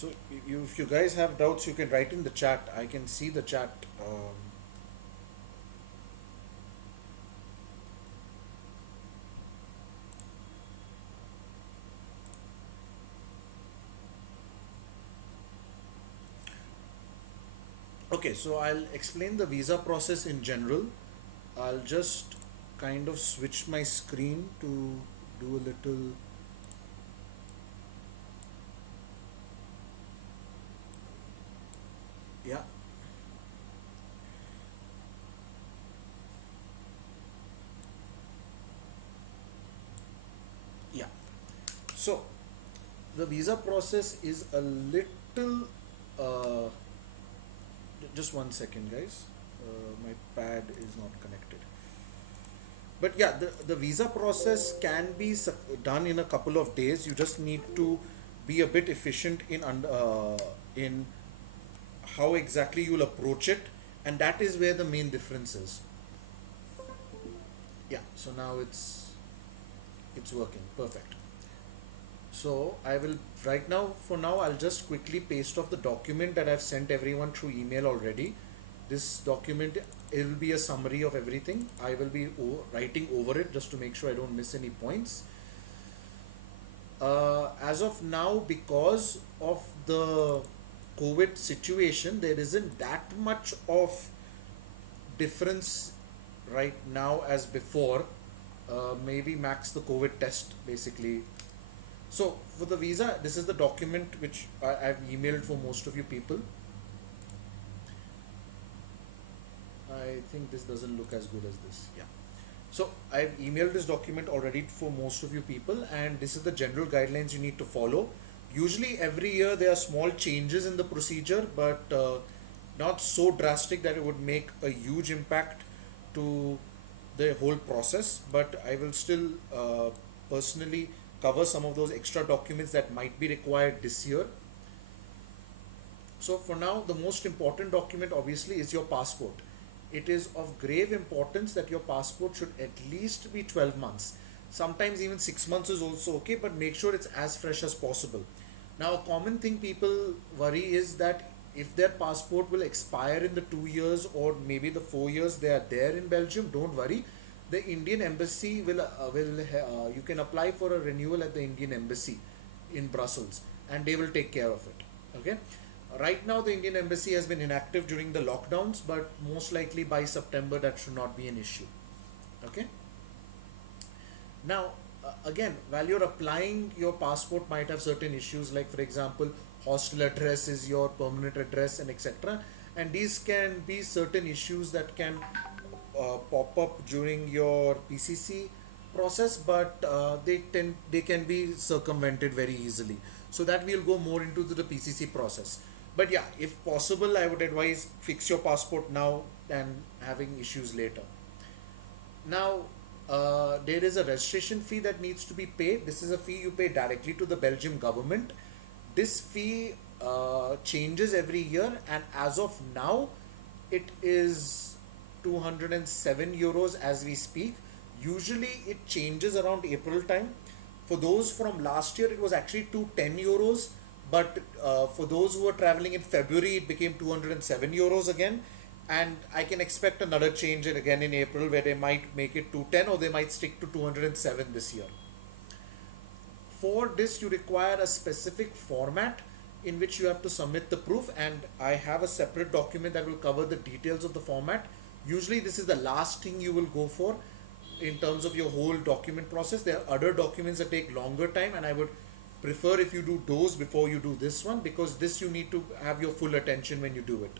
So if you guys have doubts, you can write in the chat. I can see the chat. Okay, so I'll explain the visa process in general. I'll just kind of switch my screen to do a little. Yeah, yeah. So the visa process is a little. Uh, just one second, guys. My pad is not connected. But yeah, the visa process can be done in a couple of days. You just need to be a bit efficient in how exactly you'll approach it, and that is where the main difference is. Yeah, so now it's working perfect. So I will right now for now I'll just quickly paste off the document that I've sent everyone through email already. This document, it will be a summary of everything. I will be writing over it just to make sure I don't miss any points. As of now, because of the COVID situation, there isn't that much of difference right now as before. Maybe max the COVID test basically. So for the visa, this is the document which I've emailed for most of you people. I think this doesn't look as good as this. Yeah. So I've emailed this document already for most of you people, and this is the general guidelines you need to follow. Usually every year there are small changes in the procedure, but not so drastic that it would make a huge impact to the whole process. But I will still personally cover some of those extra documents that might be required this year. So for now, the most important document obviously is your passport. It is of grave importance that your passport should at least be 12 months. Sometimes even 6 months is also okay, but make sure it's as fresh as possible. Now, a common thing people worry is that if their passport will expire in the 2 years or maybe the 4 years they are there in Belgium, don't worry. The Indian embassy will you can apply for a renewal at the Indian embassy in Brussels, and they will take care of it. Okay. Right now, the Indian embassy has been inactive during the lockdowns, but most likely by September that should not be an issue. Okay. Now, again, while you're applying, your passport might have certain issues, like for example, hostel address is your permanent address, and etc. And these can be certain issues that can pop up during your PCC process, but they can be circumvented very easily. So that we'll go more into the PCC process. But yeah, if possible, I would advise fix your passport now than having issues later. Now, there is a registration fee that needs to be paid. This is a fee you pay directly to the Belgium government. This fee changes every year, and as of now, it is 207 euros as we speak. Usually, it changes around April time. For those from last year, it was actually 210 euros, but for those who were traveling in February, it became 207 euros again. And I can expect another change again in April where they might make it 210 or they might stick to 207 this year. For this, you require a specific format in which you have to submit the proof, and I have a separate document that will cover the details of the format. Usually, this is the last thing you will go for in terms of your whole document process. There are other documents that take longer time, and I would prefer if you do those before you do this one, because this you need to have your full attention when you do it.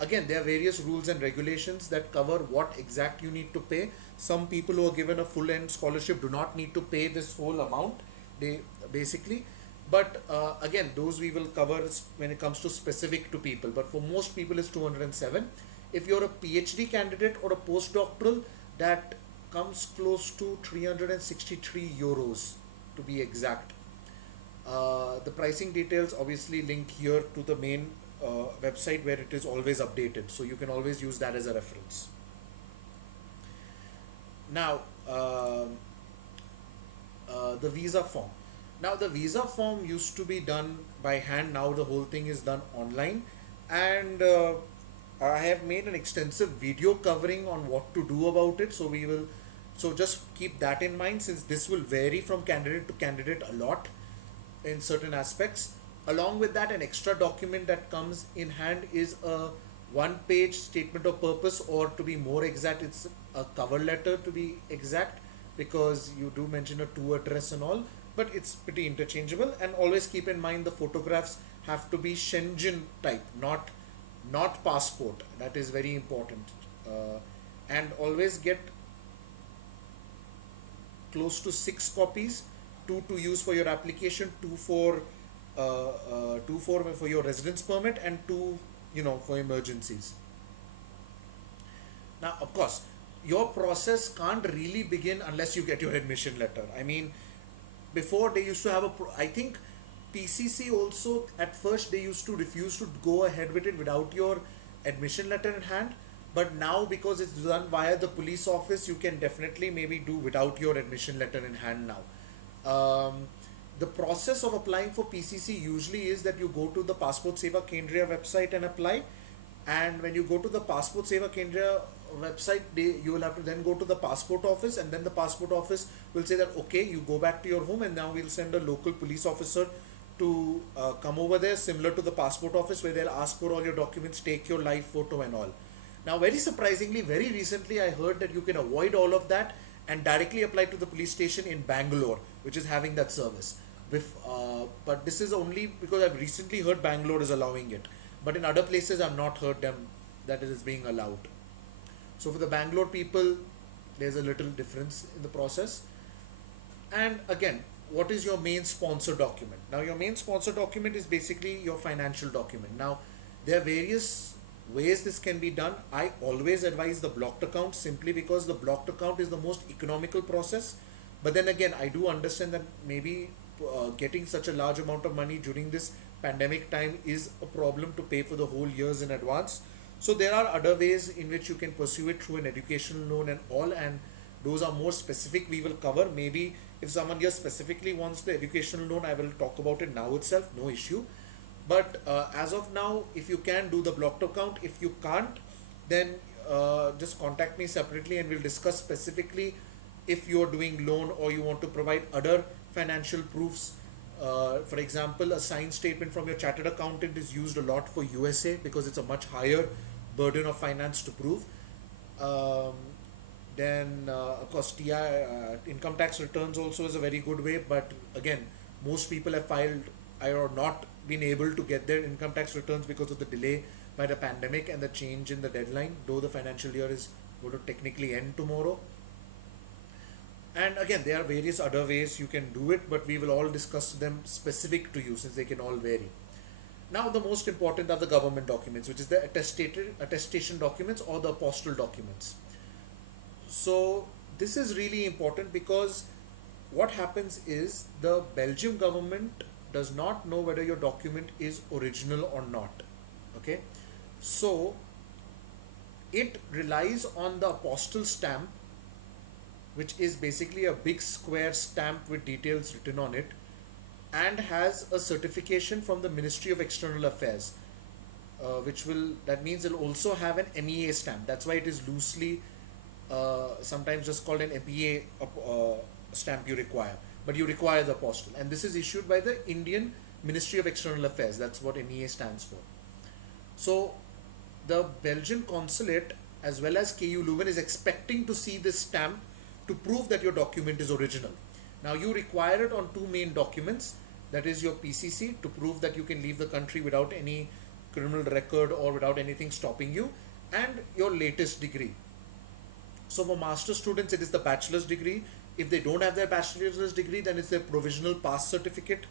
Again, there are various rules and regulations that cover what exact you need to pay. Some people who are given a full end scholarship do not need to pay this whole amount, they basically. But again, those we will cover when it comes to specific to people, but for most people it's 207. If you're a PhD candidate or a postdoctoral, that comes close to 363 euros to be exact. The pricing details obviously link here to the main website where it is always updated, so you can always use that as a reference. Now, the visa form. Now the visa form used to be done by hand. Now the whole thing is done online, and I have made an extensive video covering on what to do about it. So we will, so just keep that in mind, since this will vary from candidate to candidate a lot in certain aspects. Along with that, an extra document that comes in hand is a one-page statement of purpose, or to be more exact, it's a cover letter to be exact, because you do mention a to address and all, but it's pretty interchangeable. And always keep in mind the photographs have to be Shenzhen type, not passport. That is very important. And always get close to 6 copies, two to use for your application, two for your residence permit, and two, for emergencies. Now, of course, your process can't really begin unless you get your admission letter. I mean, before they used to have I think PCC also at first they used to refuse to go ahead with it without your admission letter in hand. But now, because it's done via the police office, you can definitely maybe do without your admission letter in hand now. The process of applying for PCC usually is that you go to the Passport Seva Kendriya website and apply. And when you go to the Passport Seva Kendriya website, you will have to then go to the passport office, and then the passport office will say that okay, you go back to your home, and now we'll send a local police officer to come over there, similar to the passport office, where they'll ask for all your documents, take your live photo and all. Now, very surprisingly, very recently I heard that you can avoid all of that and directly apply to the police station in Bangalore, which is having that service. But this is only because I've recently heard Bangalore is allowing it. But in other places, I've not heard them that it is being allowed. So for the Bangalore people, there's a little difference in the process. And again, what is your main sponsor document? Now, your main sponsor document is basically your financial document. Now, there are various ways this can be done. I always advise the blocked account, simply because the blocked account is the most economical process. But then again, I do understand that maybe getting such a large amount of money during this pandemic time is a problem to pay for the whole years in advance. So there are other ways in which you can pursue it through an educational loan and all, and those are more specific, we will cover. Maybe if someone here specifically wants the educational loan, I will talk about it now itself, no issue. But as of now, if you can, do the blocked account. If you can't, then just contact me separately and we'll discuss specifically if you're doing loan or you want to provide other financial proofs. For example, a signed statement from your chartered accountant is used a lot for USA because it's a much higher burden of finance to prove. Then, of course, income tax returns also is a very good way. But again, most people have filed or not been able to get their income tax returns because of the delay by the pandemic and the change in the deadline, though the financial year is going to technically end tomorrow. And again, there are various other ways you can do it, but we will all discuss them specific to you since they can all vary. Now, the most important are the government documents, which is the attestation documents or the apostille documents. So this is really important because what happens is the Belgium government does not know whether your document is original or not. Okay, so it relies on the apostille stamp, which is basically a big square stamp with details written on it, and has a certification from the Ministry of External Affairs, that means it'll also have an MEA stamp. That's why it is loosely sometimes just called an MEA stamp you require, but you require the apostille, and this is issued by the Indian Ministry of External Affairs. That's what MEA stands for. So the Belgian consulate as well as KU Leuven is expecting to see this stamp to prove that your document is original. Now, you require it on two main documents, that is your PCC to prove that you can leave the country without any criminal record or without anything stopping you, and your latest degree. So for master students, it is the bachelor's degree. If they don't have their bachelor's degree, then it's their provisional pass certificate,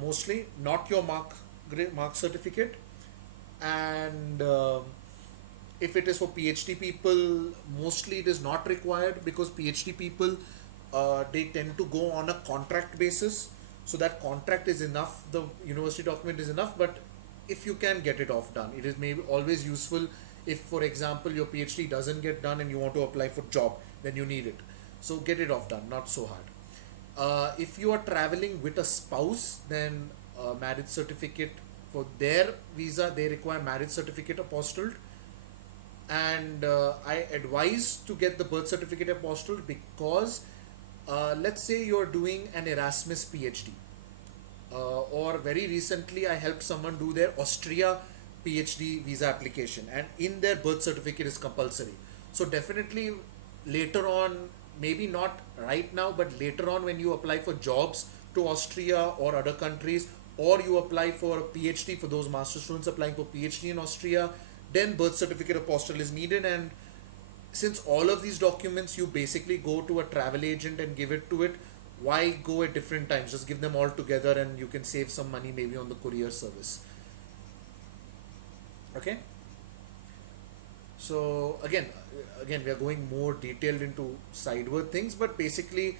mostly, not your mark certificate. And if it is for PhD people, mostly it is not required because PhD people, they tend to go on a contract basis. So that contract is enough, the university document is enough, but if you can get it off done, it is maybe always useful if, for example, your PhD doesn't get done and you want to apply for job, then you need it. So get it off done, not so hard. If you are traveling with a spouse, then marriage certificate for their visa, they require marriage certificate apostilled. And I advise to get the birth certificate apostilled because let's say you're doing an Erasmus PhD, or very recently I helped someone do their Austria PhD visa application, and in their birth certificate is compulsory. So definitely later on, maybe not right now, but later on when you apply for jobs to Austria or other countries, or you apply for a PhD for those master students applying for PhD in Austria, then birth certificate apostille is needed. And since all of these documents you basically go to a travel agent and give it to it, why go at different times? Just give them all together and you can save some money maybe on the courier service. Okay. So again we are going more detailed into sideward things, but basically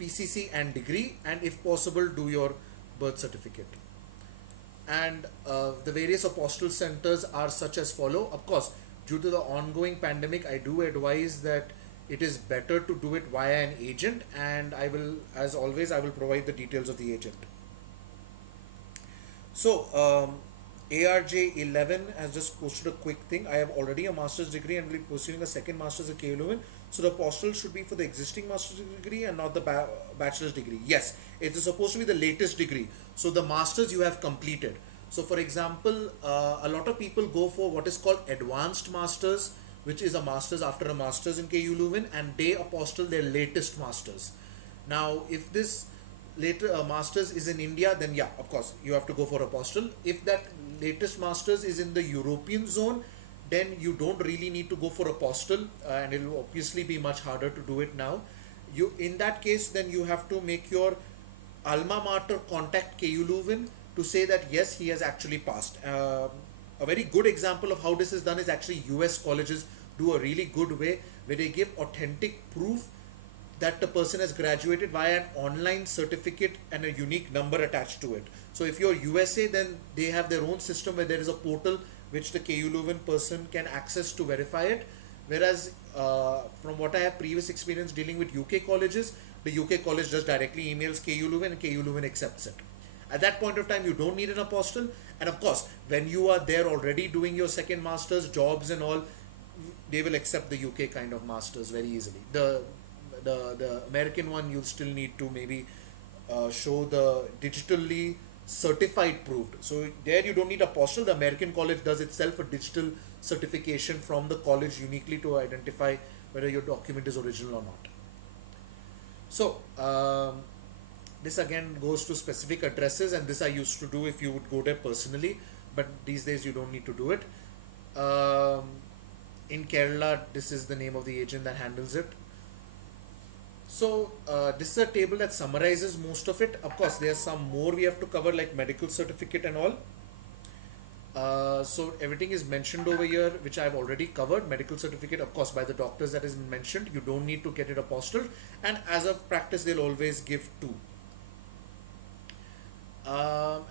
PCC and degree, and if possible do your birth certificate. And the various apostle centers are such as follow. Of course, due to the ongoing pandemic, I do advise that it is better to do it via an agent, and I will, as always, I will provide the details of the agent. So ARJ11 has just posted a quick thing. I have already a master's degree and will be pursuing a second master's at KU Leuven. So the postal should be for the existing master's degree and not the bachelor's degree. Yes, it is supposed to be the latest degree. So the master's you have completed. So for example, a lot of people go for what is called advanced masters, which is a master's after a master's in KU Leuven, and they apostle their latest masters. Now, if this later masters is in India, then yeah, of course, you have to go for apostle. If that latest masters is in the European zone, then you don't really need to go for apostle, and it will obviously be much harder to do it now. You, in that case, then you have to make your alma mater contact KU Leuven to say that yes, he has actually passed. A very good example of how this is done is actually US colleges do a really good way where they give authentic proof that the person has graduated via an online certificate and a unique number attached to it. So if you're USA, then they have their own system where there is a portal which the KU Leuven person can access to verify it. Whereas from what I have previous experience dealing with UK colleges, the UK college just directly emails KU Leuven and KU Leuven accepts it. At that point of time, you don't need an apostle. And of course, when you are there already doing your second master's, jobs and all, they will accept the UK kind of masters very easily. The American one, you'll still need to maybe show the digitally certified proved. So there you don't need apostle. The American college does itself a digital certification from the college uniquely to identify whether your document is original or not. So this again goes to specific addresses, and this I used to do if you would go there personally, but these days you don't need to do it. In Kerala, this is the name of the agent that handles it. So this is a table that summarizes most of it. Of course, there's some more we have to cover, like medical certificate and all. So everything is mentioned over here, which I've already covered. Medical certificate, of course, by the doctors that is mentioned. You don't need to get it apostilled, and as a practice, they'll always give two.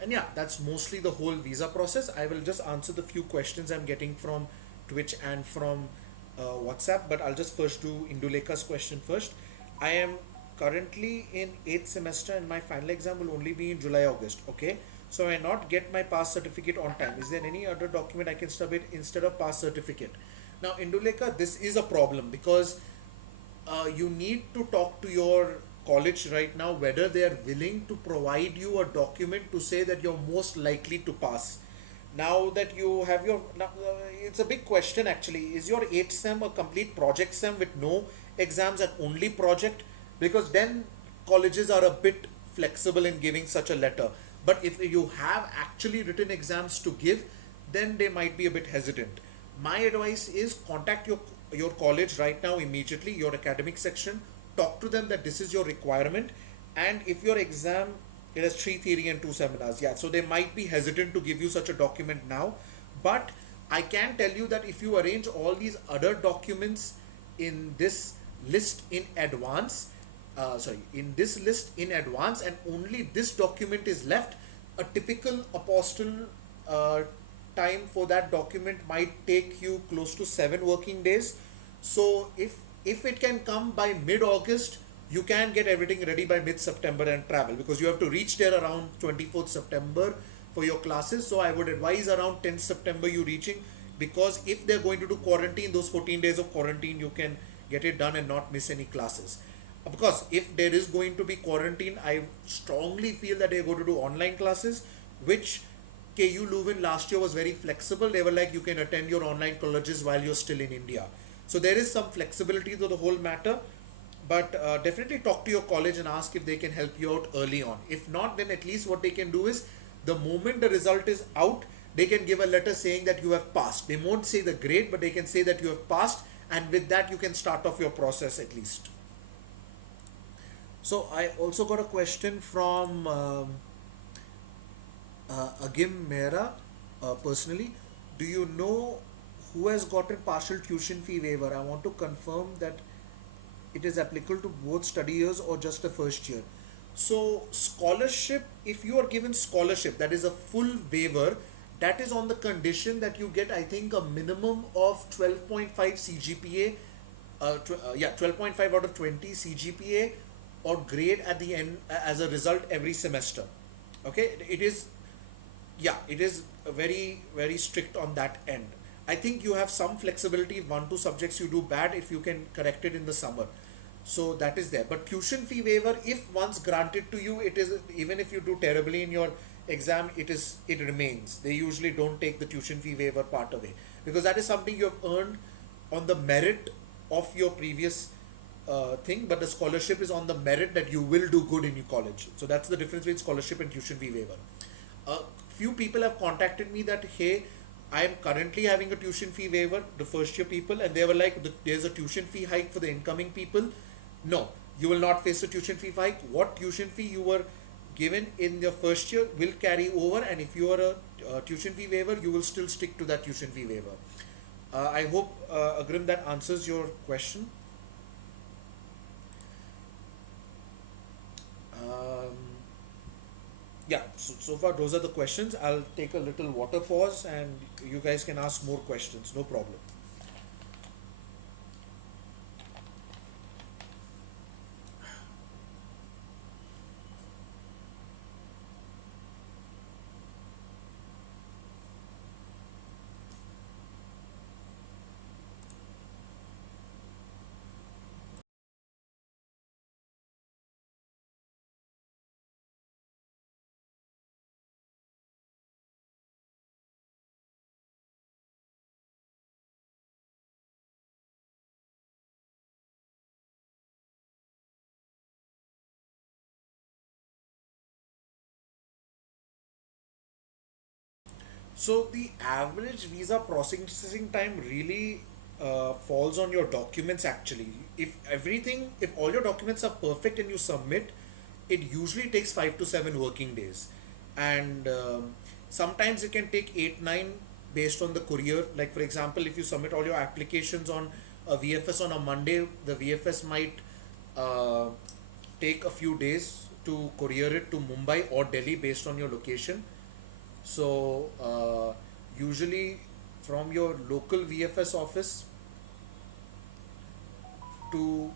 And yeah, that's mostly the whole visa process. I will just answer the few questions I'm getting from Twitch and from WhatsApp, but I'll just first do Induleka's question first. I am currently in 8th semester and my final exam will only be in July, August. Okay. So I not get my pass certificate on time. Is there any other document I can submit instead of pass certificate? Now, Induleka, this is a problem because you need to talk to your college right now whether they are willing to provide you a document to say that you're most likely to pass. Now that you have your, it's a big question actually. Is your 8th sem a complete project sem with no exams and only project? Because then colleges are a bit flexible in giving such a letter. But if you have actually written exams to give, then they might be a bit hesitant. My advice is contact your college right now immediately, your academic section, talk to them that this is your requirement, and if your exam, it has 3 theory and 2 seminars, yeah, so they might be hesitant to give you such a document now. But I can tell you that if you arrange all these other documents in this list in advance, in this list in advance, and only this document is left, a typical apostle time for that document might take you close to 7 working days. So if it can come by mid-August you can get everything ready by mid-September and travel, because you have to reach there around 24th September for your classes. So I would advise around 10th September you reaching, because if they're going to do quarantine, those 14 days of quarantine, you can get it done and not miss any classes. Because if there is going to be quarantine, I strongly feel that they're going to do online classes, which KU Leuven last year was very flexible. They were like, you can attend your online colleges while you're still in India. So there is some flexibility to the whole matter, but definitely talk to your college and ask if they can help you out early on. If not, then at least what they can do is, the moment the result is out, they can give a letter saying that you have passed. They won't say the grade, but they can say that you have passed, and with that you can start off your process at least. So I also got a question from Agim Mehra, personally. Do you know who has gotten partial tuition fee waiver? I want to confirm that it is applicable to both study years or just the first year. So scholarship, if you are given scholarship, that is a full waiver. That is on the condition that you get, I think, a minimum of 12.5 CGPA, 12.5 out of 20 CGPA or grade at the end as a result every semester. Okay, it is, yeah, it is very very strict on that end. I think you have some flexibility. One two subjects you do bad, if you can correct it in the summer, so that is there. But tuition fee waiver, if once granted to you, it is, even if you do terribly in your exam, it remains. They usually don't take the tuition fee waiver part away, because that is something you have earned on the merit of your previous thing. But the scholarship is on the merit that you will do good in your college. So that's the difference between scholarship and tuition fee waiver. A few people have contacted me that, hey, I am currently having a tuition fee waiver, the first year people, and they were like, there's a tuition fee hike for the incoming people. No, you will not face a tuition fee hike. What tuition fee you were given in your first year will carry over, and if you are a tuition fee waiver, you will still stick to that tuition fee waiver. I hope, Agrim, that answers your question. Um, yeah, so far those are the questions. I'll take a little water pause and you guys can ask more questions, no problem. So the average visa processing time really falls on your documents actually. If all your documents are perfect and you submit, it usually takes 5 to 7 working days. And sometimes it can take 8, 9 based on the courier. Like for example, if you submit all your applications on a VFS on a Monday, the VFS might uh, take a few days to courier it to Mumbai or Delhi based on your location. So usually from your local VFS office to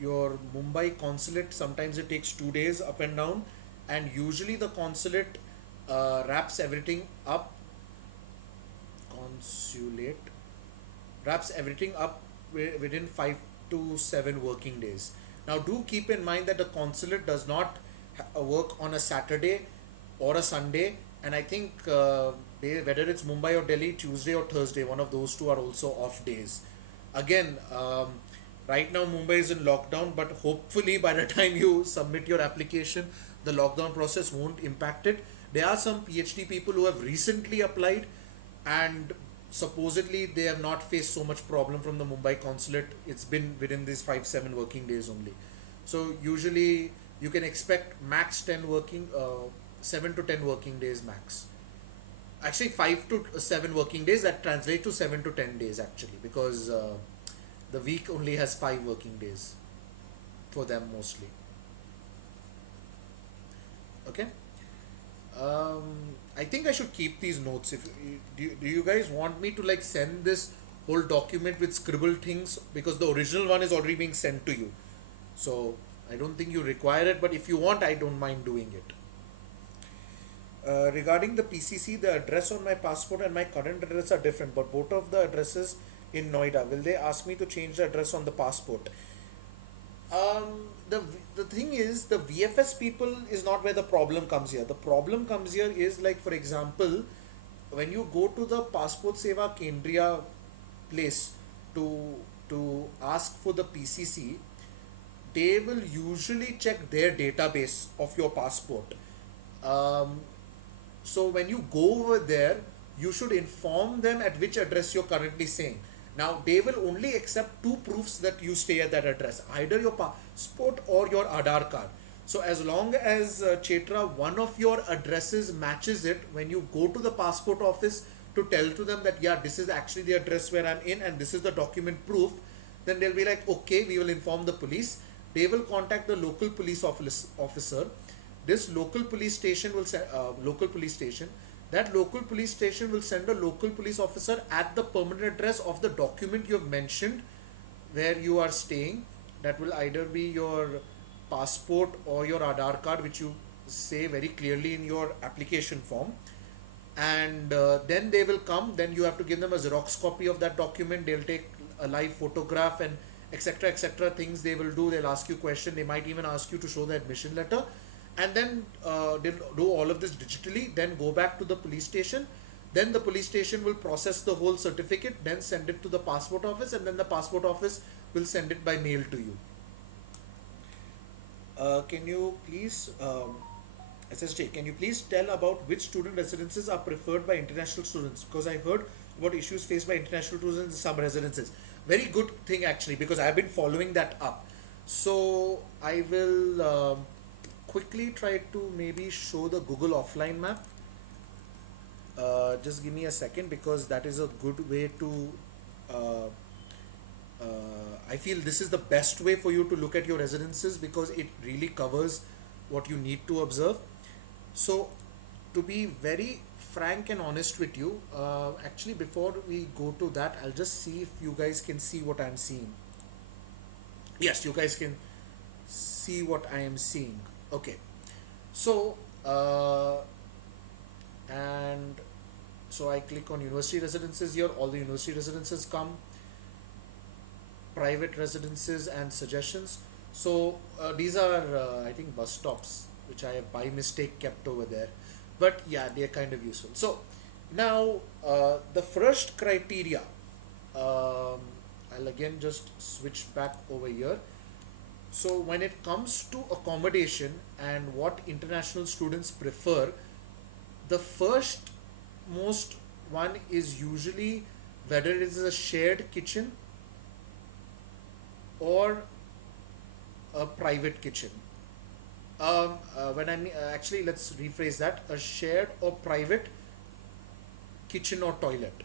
your Mumbai consulate, sometimes it takes 2 days up and down, and usually the consulate wraps everything up. Consulate wraps everything up within 5 to 7 working days. Now, do keep in mind that the consulate does not work on a Saturday or a Sunday, and I think whether it's Mumbai or Delhi, Tuesday or Thursday, one of those two are also off days. Again, right now Mumbai is in lockdown, but hopefully by the time you submit your application, the lockdown process won't impact it. There are some PhD people who have recently applied, and supposedly they have not faced so much problem from the Mumbai consulate. It's been within these 5, 7 working days only. So usually you can expect max 7 to 10 working days max. Actually, 5 to 7 working days, that translate to 7 to 10 days actually, because the week only has 5 working days for them mostly. Okay. um, I think I should keep these notes. If do you guys want me to like send this whole document with scribbled things, because the original one is already being sent to you? So I don't think you require it, but if you want, I don't mind doing it. Regarding the PCC, the address on my passport and my current address are different, but both of the addresses in Noida. Will they ask me to change the address on the passport? The thing is, the VFS people is not where the problem comes here. The problem comes here is, like, for example, when you go to the Passport Seva Kendriya place to ask for the PCC, they will usually check their database of your passport. Um, so when you go over there, you should inform them at which address you're currently staying. Now they will only accept two proofs that you stay at that address, either your passport or your Aadhaar card. So as long as Chetra, one of your addresses matches it, when you go to the passport office to tell to them that, yeah, this is actually the address where I'm in and this is the document proof, then they'll be like, okay, we will inform the police. They will contact the local police officer. This local police station will send local police station. That local police station will send a local police officer at the permanent address of the document you have mentioned where you are staying. That will either be your passport or your Aadhaar card, which you say very clearly in your application form. And then they will come. Then you have to give them a Xerox copy of that document. They'll take a live photograph and etc. things they will do. They'll ask you question. They might even ask you to show the admission letter, and then they'll do all of this digitally, then go back to the police station. Then the police station will process the whole certificate, then send it to the passport office, and then the passport office will send it by mail to you. Can you please SSJ, can you please tell about which student residences are preferred by international students? Because I heard about issues faced by international students in some residences. Very good thing actually, because I've been following that up. So I will quickly try to maybe show the Google offline map. Just give me a second, because that is a good way to uh, I feel this is the best way for you to look at your residences, because it really covers what you need to observe. So to be very frank and honest with you, actually before we go to that, I'll just see if you guys can see what I'm seeing. Yes, you guys can see what I am seeing. Okay, so and so I click on university residences here. All the university residences come, private residences and suggestions. So these are I think bus stops which I have by mistake kept over there, but yeah, they are kind of useful. So now the first criteria, I'll again just switch back over here. So when it comes to accommodation and what international students prefer, the first most one is usually whether it is a shared kitchen or a private kitchen. When I mean, actually, let's rephrase that: a shared or private kitchen or toilet.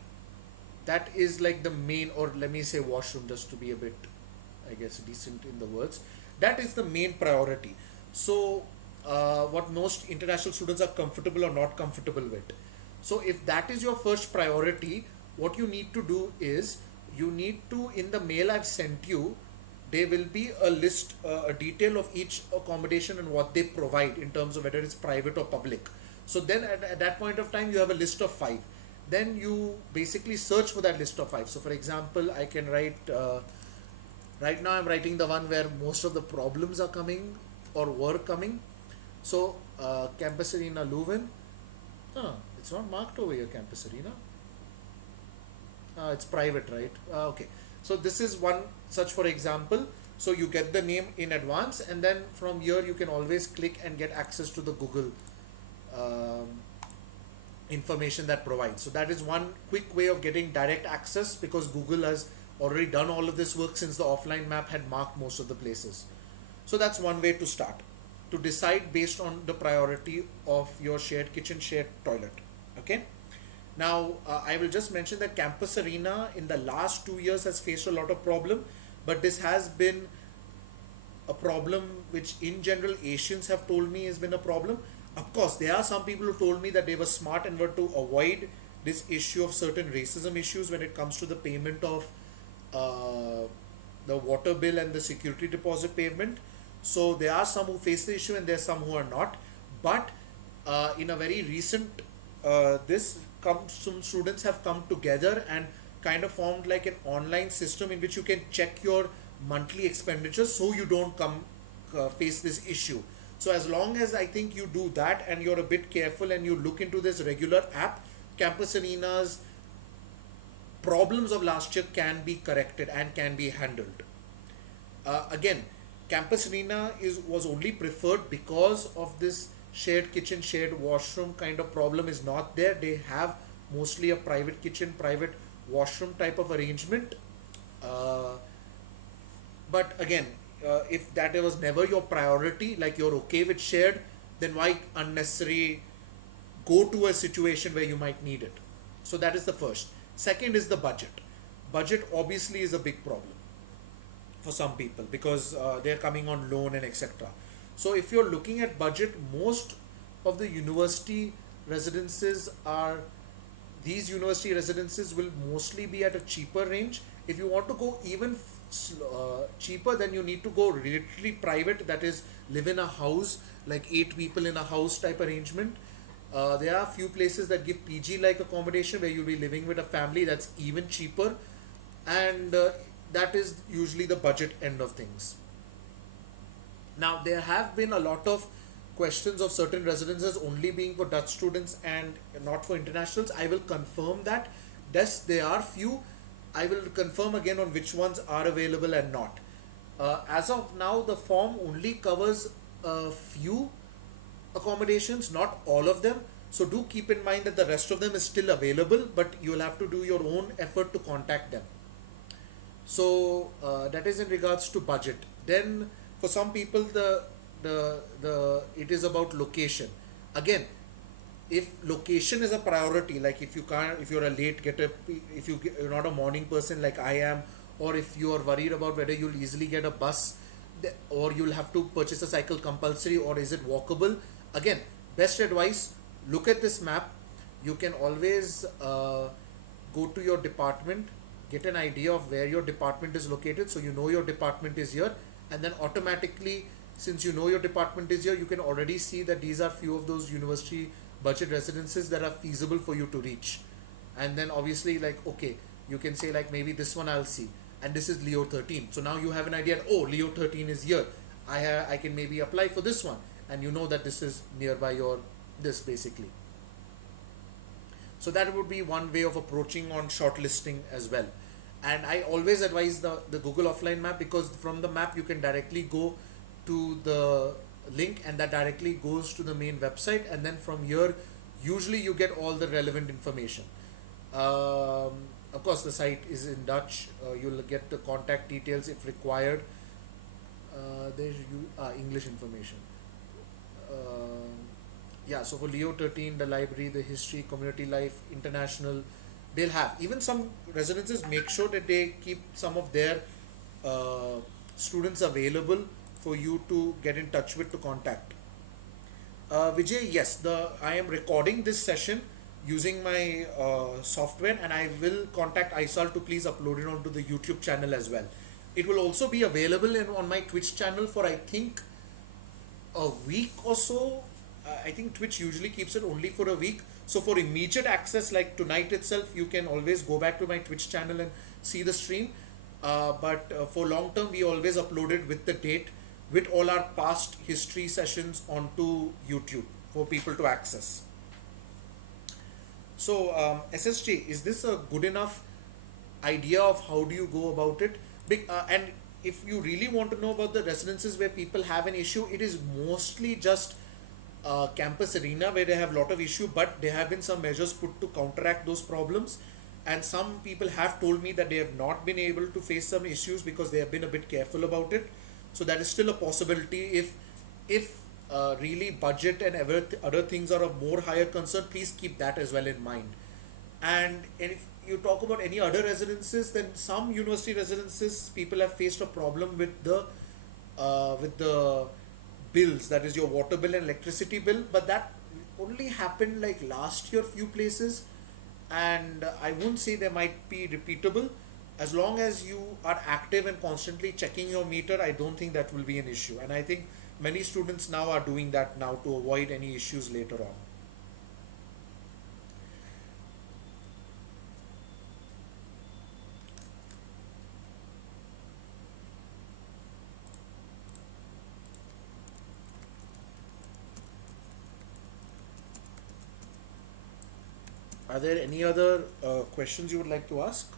That is like the main, or let me say washroom, just to be a bit, I guess, decent in the words. That is the main priority. So, what most international students are comfortable or not comfortable with. So, if that is your first priority, what you need to do is you need to, in the mail I've sent you, there will be a list, a detail of each accommodation and what they provide in terms of whether it's private or public. So then at that point of time, you have a list of 5. Then you basically search for that list of 5. So for example, I can write, right now I'm writing the one where most of the problems are coming or were coming. So Campus Arena Leuven. It's not marked over here, Campus Arena. It's private, right? Okay. So this is one such, for example. So you get the name in advance, and then from here you can always click and get access to the Google information that provides. So that is one quick way of getting direct access, because Google has already done all of this work since the offline map had marked most of the places. So that's one way to start, to decide based on the priority of your shared kitchen, shared toilet. Okay. Now, I will just mention that Campus Arena in the last 2 years has faced a lot of problem, but this has been a problem which in general Asians have told me has been a problem. Of course, there are some people who told me that they were smart and were to avoid this issue of certain racism issues when it comes to the payment of the water bill and the security deposit payment. So there are some who face the issue and there are some who are not. But in a very recent some students have come together and kind of formed like an online system in which you can check your monthly expenditure so you don't come face this issue. So as long as I think you do that and you're a bit careful and you look into this regular app, Campus Arena's problems of last year can be corrected and can be handled. Again, Campus Arena was only preferred because of this shared kitchen, shared washroom kind of problem is not there. They have mostly a private kitchen, private washroom type of arrangement. Uh, but again, if that was never your priority, like you're okay with shared, then why unnecessary go to a situation where you might need it? So that is the first. Second is the budget. Budget obviously is a big problem for some people because they're coming on loan and etc. So if you're looking at budget, most of the university residences are these university residences will mostly be at a cheaper range. If you want to go even cheaper, then you need to go literally private, that is live in a house, like 8 people in a house type arrangement. There are few places that give PG like accommodation where you'll be living with a family, that's even cheaper, and that is usually the budget end of things. Now, there have been a lot of questions of certain residences only being for Dutch students and not for internationals. I will confirm that. Yes, there are few. I will confirm again on which ones are available and not. As of now, the form only covers a few accommodations, not all of them. So do keep in mind that the rest of them is still available, but you will have to do your own effort to contact them. So that is in regards to budget. Then for some people the it is about location. Again, if location is a priority, like if you can't, if you're a late getter, if you're not a morning person like I am, or if you are worried about whether you'll easily get a bus, or you'll have to purchase a cycle compulsory, or is it walkable, again, best advice, look at this map. You can always go to your department, get an idea of where your department is located, so you know your department is here, and then automatically, since you know your department is here, you can already see that these are few of those university budget residences that are feasible for you to reach. And then obviously, like, okay, you can say like maybe this one I'll see, and this is Leo 13, so now you have an idea, oh, Leo 13 is here, I can maybe apply for this one, and you know that this is nearby your this basically. So that would be one way of approaching on shortlisting as well. And I always advise the Google offline map, because from the map you can directly go to the link, and that directly goes to the main website, and then from here usually you get all the relevant information. Of course the site is in Dutch. You'll get the contact details if required. There's English information. Yeah, so for Leo 13, the library, the history, community life, international, they'll have. Even some residences make sure that they keep some of their students available for you to get in touch with, to contact. Vijay, yes, I am recording this session using my software, and I will contact ISAL to please upload it onto the YouTube channel as well. It will also be available on my Twitch channel for I think a week or so. I think Twitch usually keeps it only for a week. So for immediate access, like tonight itself, you can always go back to my Twitch channel and see the stream. But for long term, we always upload it with the date, with all our past history sessions onto YouTube for people to access. So SSJ, is this a good enough idea of how do you go about it? And if you really want to know about the residences where people have an issue, it is mostly just Campus Arena where they have a lot of issue, but there have been some measures put to counteract those problems, and some people have told me that they have not been able to face some issues because they have been a bit careful about it. So that is still a possibility. If really budget and other things are of more higher concern, please keep that as well in mind. And if you talk about any other residences, then some university residences people have faced a problem with the bills, that is your water bill and electricity bill, but that only happened like last year few places, and I won't say they might be repeatable, as long as you are active and constantly checking your meter, I don't think that will be an issue. And I think many students now are doing that now to avoid any issues later on. Are there any other questions you would like to ask?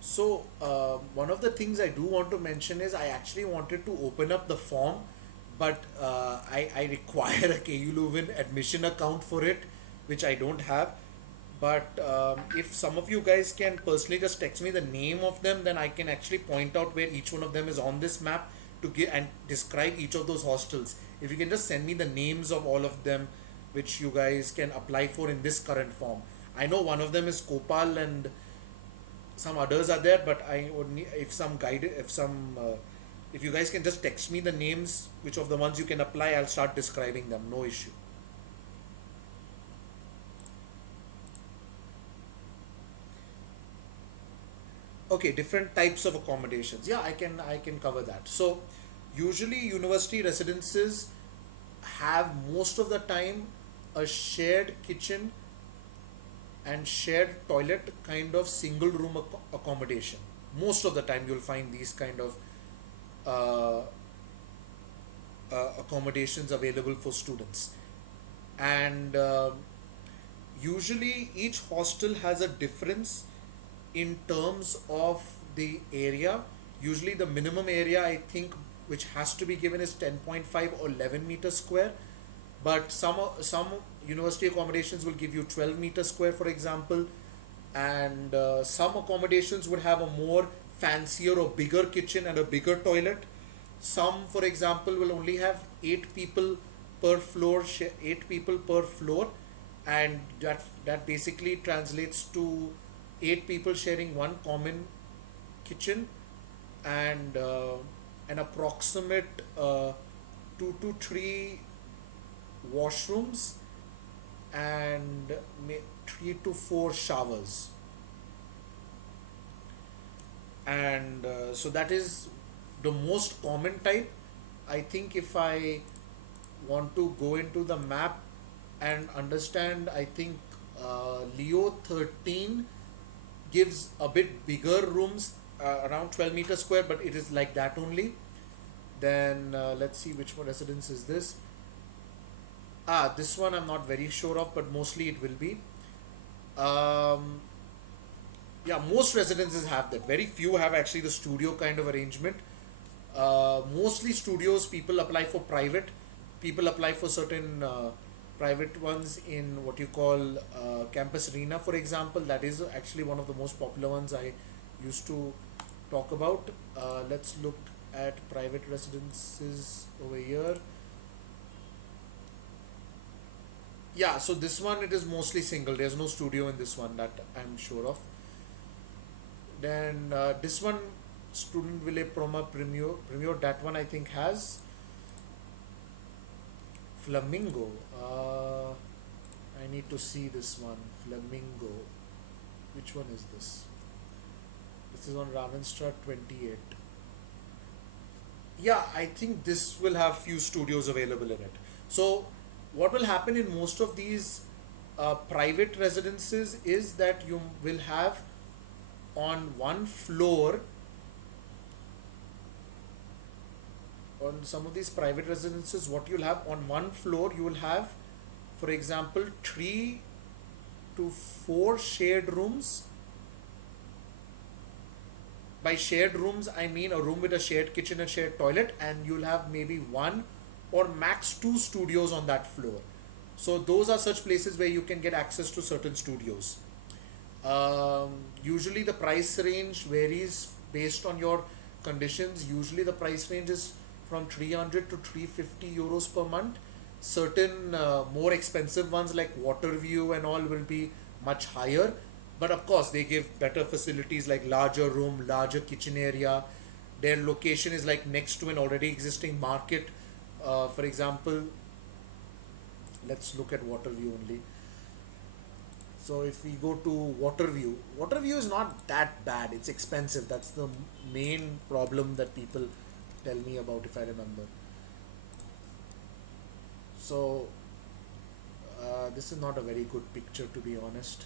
So, one of the things I do want to mention is I actually wanted to open up the form, but I require a KU Leuven admission account for it, which I don't have. But if some of you guys can personally just text me the name of them, then I can actually point out where each one of them is on this map to give and describe each of those hostels. If you can just send me the names of all of them, which you guys can apply for in this current form. I know one of them is Kopal and some others are there, but I would need, if some guide, if some, if you guys can just text me the names, which of the ones you can apply, I'll start describing them. No issue. Okay, different types of accommodations. Yeah, I can cover that. So, usually university residences have most of the time a shared kitchen and shared toilet kind of single room accommodation. Most of the time, you'll find these kind of uh, accommodations available for students. And usually, each hostel has a difference in terms of the area. Usually, the minimum area I think which has to be given is 10.5 or 11 meters square, but some university accommodations will give you 12 meters square, for example, and some accommodations would have a more fancier or bigger kitchen and a bigger toilet. Some, for example, will only have 8 people per floor, 8 people per floor, and that basically translates to 8 people sharing one common kitchen and an approximate 2 to 3 washrooms and 3 to 4 showers. And so that is the most common type. I think if I want to go into the map and understand, I think Leo 13 gives a bit bigger rooms, around 12 meters square, but it is like that only. Then let's see which one residence is this. This one I'm not very sure of, but mostly it will be. Um, yeah, most residences have that. Very few have actually the studio kind of arrangement. Mostly studios, people apply for private. People apply for certain private ones in what you call Campus Arena, for example. That is actually one of the most popular ones I used to talk about. Let's look at private residences over here. Yeah, so this one it is mostly single. There's no studio in this one that I'm sure of. Then this one, Student Village Proma Premier, that one I think has Flamingo. I need to see this one. Flamingo. Which one is this? This is on Ravenstra 28. Yeah, I think this will have few studios available in it. So, what will happen in most of these private residences is that you will have on one floor, on some of these private residences, what you'll have on one floor, you will have, for example, 3 to 4 shared rooms. By shared rooms, I mean a room with a shared kitchen and shared toilet, and you'll have maybe one or max 2 studios on that floor. So those are such places where you can get access to certain studios. Usually the price range varies based on your conditions, usually the price range is from 300 to 350 euros per month. Certain more expensive ones like Waterview and all will be much higher, but of course they give better facilities like larger room, larger kitchen area. Their location is like next to an already existing market. For example, let's look at Waterview only. So if we go to Waterview, Waterview is not that bad. It's expensive. That's the main problem that people tell me about, if I remember. So this is not a very good picture, to be honest.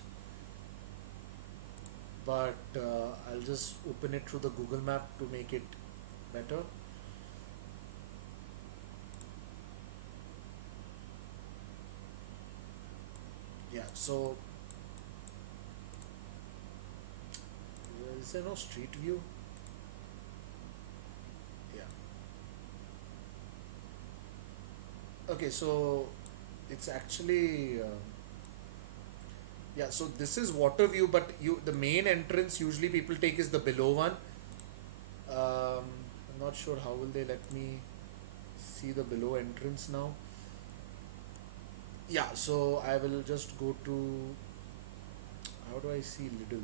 But I'll just open it through the Google Map to make it better. Yeah. So is there no street view? Yeah. Okay. So it's actually. Yeah, so this is water view, but the main entrance usually people take is the below one. I'm not sure how will they let me see the below entrance now. Yeah, so I will just go to, how do I see Lidl?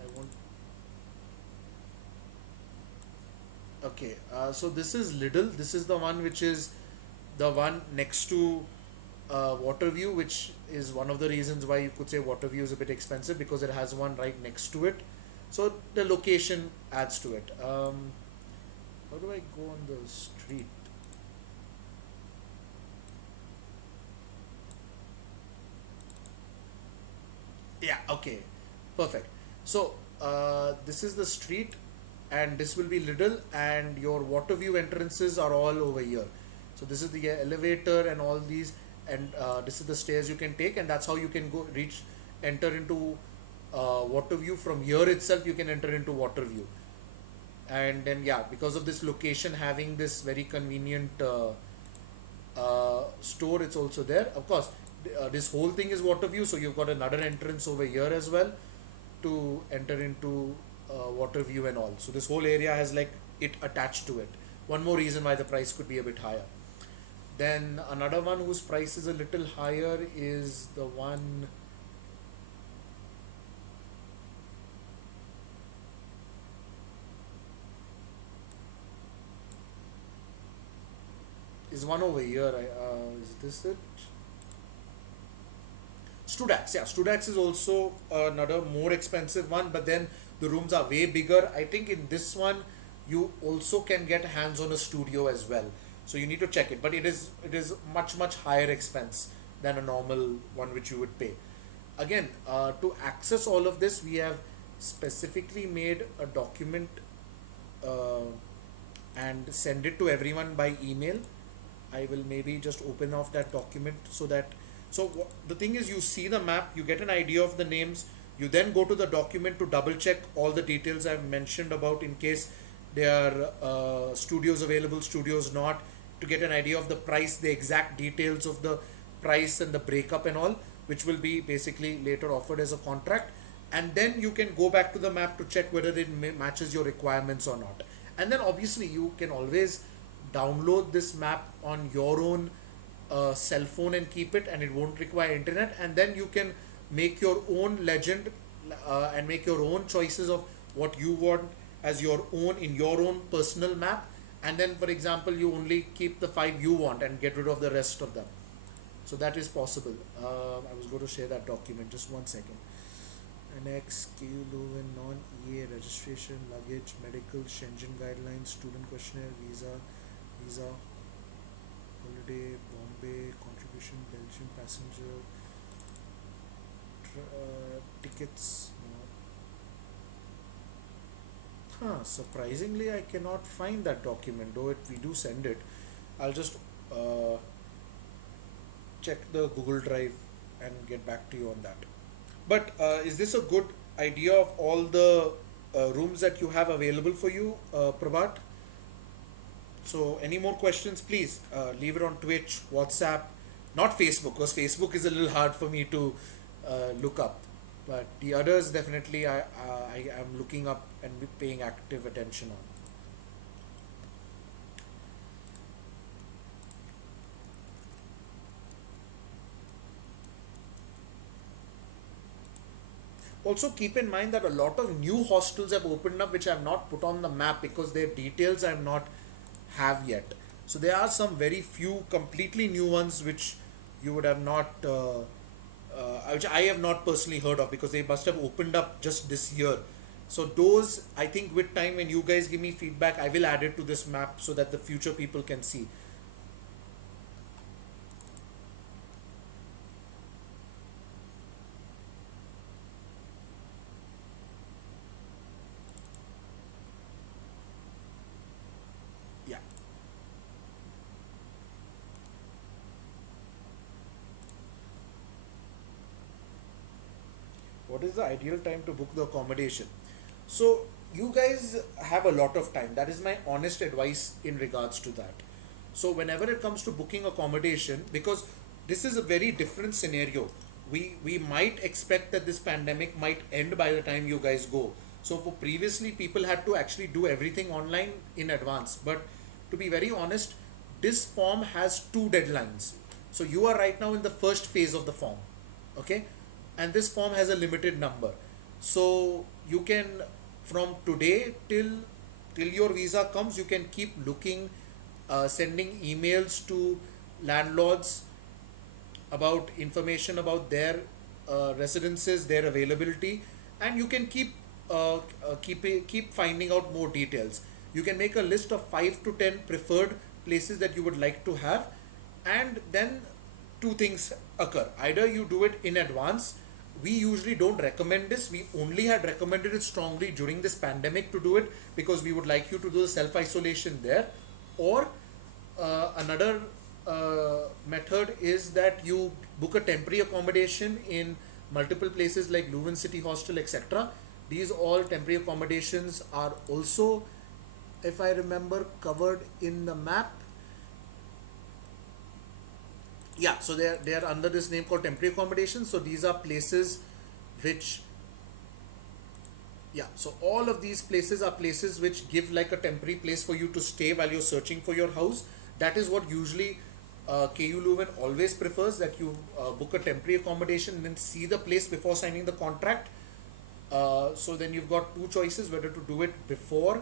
I want, okay, so this is Lidl. This is the one which is the one next to Waterview, which is one of the reasons why you could say Waterview is a bit expensive because it has one right next to it. So the location adds to it. How do I go on the street? Yeah, okay, perfect. So this is the street, and this will be Lidl, and your Waterview entrances are all over here. So this is the elevator and all these, and this is the stairs you can take, and that's how you can go reach, enter into Waterview. From here itself, you can enter into Waterview, and then yeah, because of this location having this very convenient store, it's also there. Of course, this whole thing is Waterview, so you've got another entrance over here as well to enter into Waterview and all. So this whole area has like it attached to it. One more reason why the price could be a bit higher. Then another one whose price is a little higher is the one, is one over here. Is this it? Studax, yeah, Studax is also another more expensive one, but then the rooms are way bigger. I think in this one you also can get hands on a studio as well. So you need to check it, but it is much higher expense than a normal one which you would pay. Again, to access all of this, we have specifically made a document uh, and send it to everyone by email. I will maybe just open off that document so that, so the thing is, you see the map, you get an idea of the names, you then go to the document to double check all the details I've mentioned about in case there are studios available, studios not, to get an idea of the price, the exact details of the price and the breakup and all, which will be basically later offered as a contract. And then you can go back to the map to check whether it matches your requirements or not. And then obviously you can always download this map on your own cell phone and keep it, and it won't require internet, and then you can make your own legend and make your own choices of what you want as your own in your own personal map. And then for example, you only keep the five you want and get rid of the rest of them. So that is possible. I was going to share that document, just one second. Annex KU and non-EA registration, luggage, medical, Shenzhen guidelines, student questionnaire, visa, holiday, Bombay, contribution, Belgian passenger, tickets. No. Huh, surprisingly, I cannot find that document, though we do send it. I'll just uh, check the Google Drive and get back to you on that. But is this a good idea of all the rooms that you have available for you, Prabhat? So, any more questions, please leave it on Twitch, WhatsApp, not Facebook, because Facebook is a little hard for me to look up. But the others definitely I am looking up and be paying active attention on. Also keep in mind that a lot of new hostels have opened up which I have not put on the map because their details I have not have yet. So there are some very few completely new ones which you would have not which I have not personally heard of because they must have opened up just this year. So those, I think with time when you guys give me feedback, I will add it to this map so that the future people can see. Yeah. What is the ideal time to book the accommodation? So you guys have a lot of time. That is my honest advice in regards to that. So whenever it comes to booking accommodation, because this is a very different scenario, we might expect that this pandemic might end by the time you guys go. So for previously people had to actually do everything online in advance. But to be very honest, this form has two deadlines. So you are right now in the first phase of the form, okay, and this form has a limited number. So you can, from today till your visa comes, you can keep looking, sending emails to landlords about information about their residences, their availability, and you can keep finding out more details. You can make a list of 5 to 10 preferred places that you would like to have, and then two things occur. Either you do it in advance. We usually don't recommend this. We only had recommended it strongly during this pandemic to do it because we would like you to do the self isolation there. Or another method is that you book a temporary accommodation in multiple places like Leuven City Hostel, etc. These all temporary accommodations are also, if I remember, covered in the map. Yeah, so they are under this name called temporary accommodation. So these are places which, yeah, so all of these places are places which give like a temporary place for you to stay while you're searching for your house. That is what usually KU Leuven always prefers, that you book a temporary accommodation and then see the place before signing the contract. So then you've got two choices whether to do it before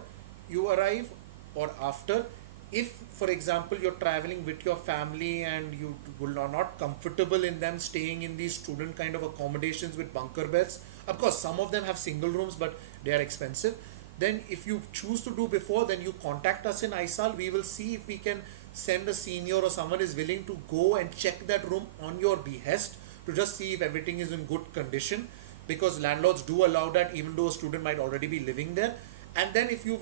you arrive or after. If, for example, you're traveling with your family and you are not comfortable in them staying in these student kind of accommodations with bunker beds, of course, some of them have single rooms, but they are expensive. Then, if you choose to do before, then you contact us in ISAL. We will see if we can send a senior or someone is willing to go and check that room on your behest to just see if everything is in good condition, because landlords do allow that even though a student might already be living there. And then if you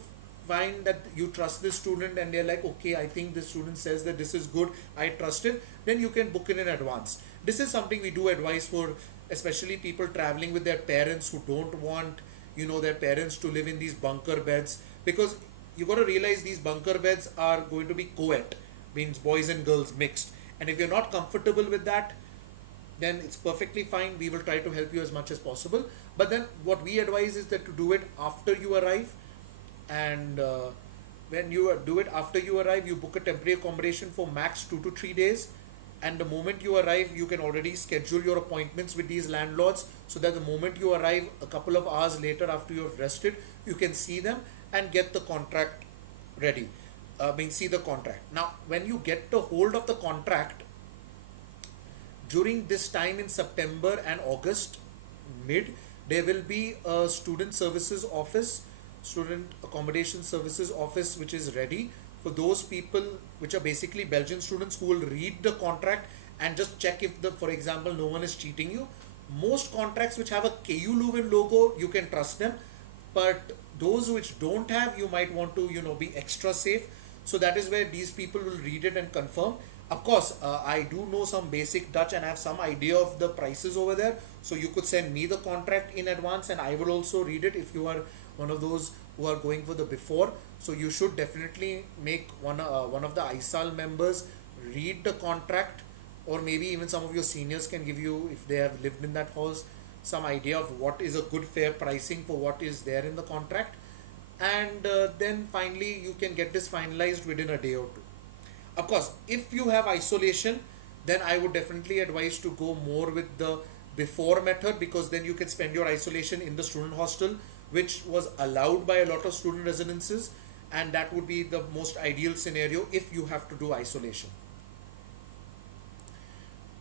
find that you trust this student and they're like, okay, I think this student says that this is good, I trust it, then you can book it in advance. This is something we do advise for, especially people traveling with their parents who don't want, their parents to live in these bunker beds, because you got to realize these bunker beds are going to be co-ed, means boys and girls mixed. And if you're not comfortable with that, then it's perfectly fine. We will try to help you as much as possible. But then what we advise is that to do it after you arrive, and when you do it after you arrive, you book a temporary accommodation for max 2 to 3 days, and the moment you arrive, you can already schedule your appointments with these landlords, so that the moment you arrive a couple of hours later after you have rested, you can see them and get the contract ready. See the contract. Now when you get the hold of the contract during this time in September and August mid, there will be a student accommodation services office, which is ready for those people which are basically Belgian students who will read the contract and just check if for example, no one is cheating you. Most contracts which have a KU Leuven logo, you can trust them, but those which don't have, you might want to, be extra safe. So that is where these people will read it and confirm. Of course, I do know some basic Dutch and I have some idea of the prices over there. So you could send me the contract in advance and I will also read it if you are one of those who are going for the before. So you should definitely make one of the ISAL members read the contract, or maybe even some of your seniors can give you, if they have lived in that house, some idea of what is a good fair pricing for what is there in the contract, and then finally you can get this finalized within a day or two. Of course, if you have isolation, then I would definitely advise to go more with the before method, because then you can spend your isolation in the student hostel, which was allowed by a lot of student residences, and that would be the most ideal scenario if you have to do isolation.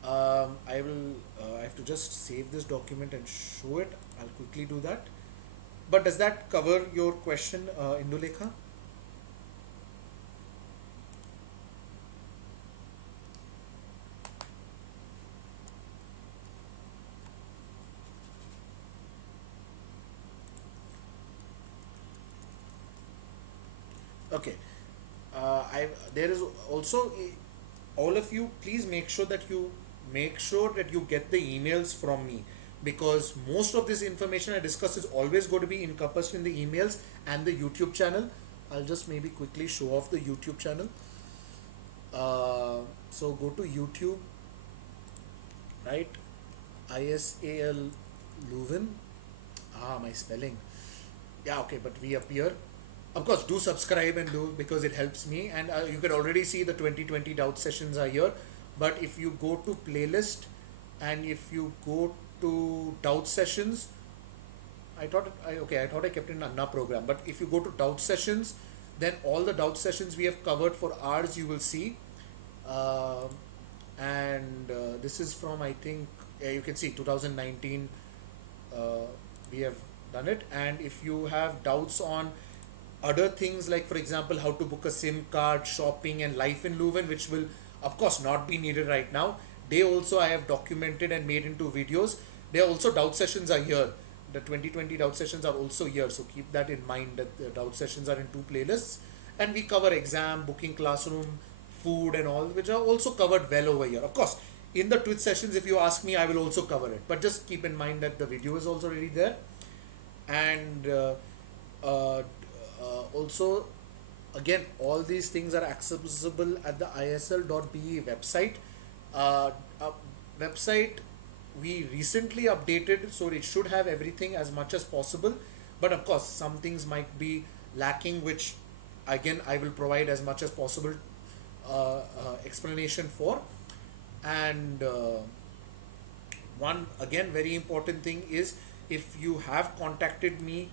I have to just save this document and show it. I'll quickly do that. But does that cover your question, Indulekha? Okay. I There is also all of you, please make sure that you get the emails from me, because most of this information I discuss is always going to be encompassed in the emails and the YouTube channel. I'll just maybe quickly show off the YouTube channel. So go to YouTube, right? ISAL Leuven. My spelling. Yeah, okay, but we appear. Of course, do subscribe and do, because it helps me. And you can already see the 2020 doubt sessions are here. But if you go to playlist and if you go to doubt sessions, I thought I thought I kept it in Anna program. But if you go to doubt sessions, then all the doubt sessions we have covered for ours you will see. Uh, and this is from, I think, you can see 2019. We have done it. And if you have doubts on other things, like for example how to book a SIM card, shopping, and life in Leuven, which will of course not be needed right now, they also I have documented and made into videos. There are also doubt sessions are here. The 2020 doubt sessions are also here, so keep that in mind, that the doubt sessions are in two playlists. And we cover exam, booking classroom, food, and all, which are also covered well over here. Of course, in the Twitch sessions, if you ask me, I will also cover it, but just keep in mind that the video is also already there. And uh, also, again, all these things are accessible at the isl.be website. uh, uh, Website we recently updated, so it should have everything as much as possible, but of course some things might be lacking, which again I will provide as much as possible explanation for. And one again very important thing is, if you have contacted me,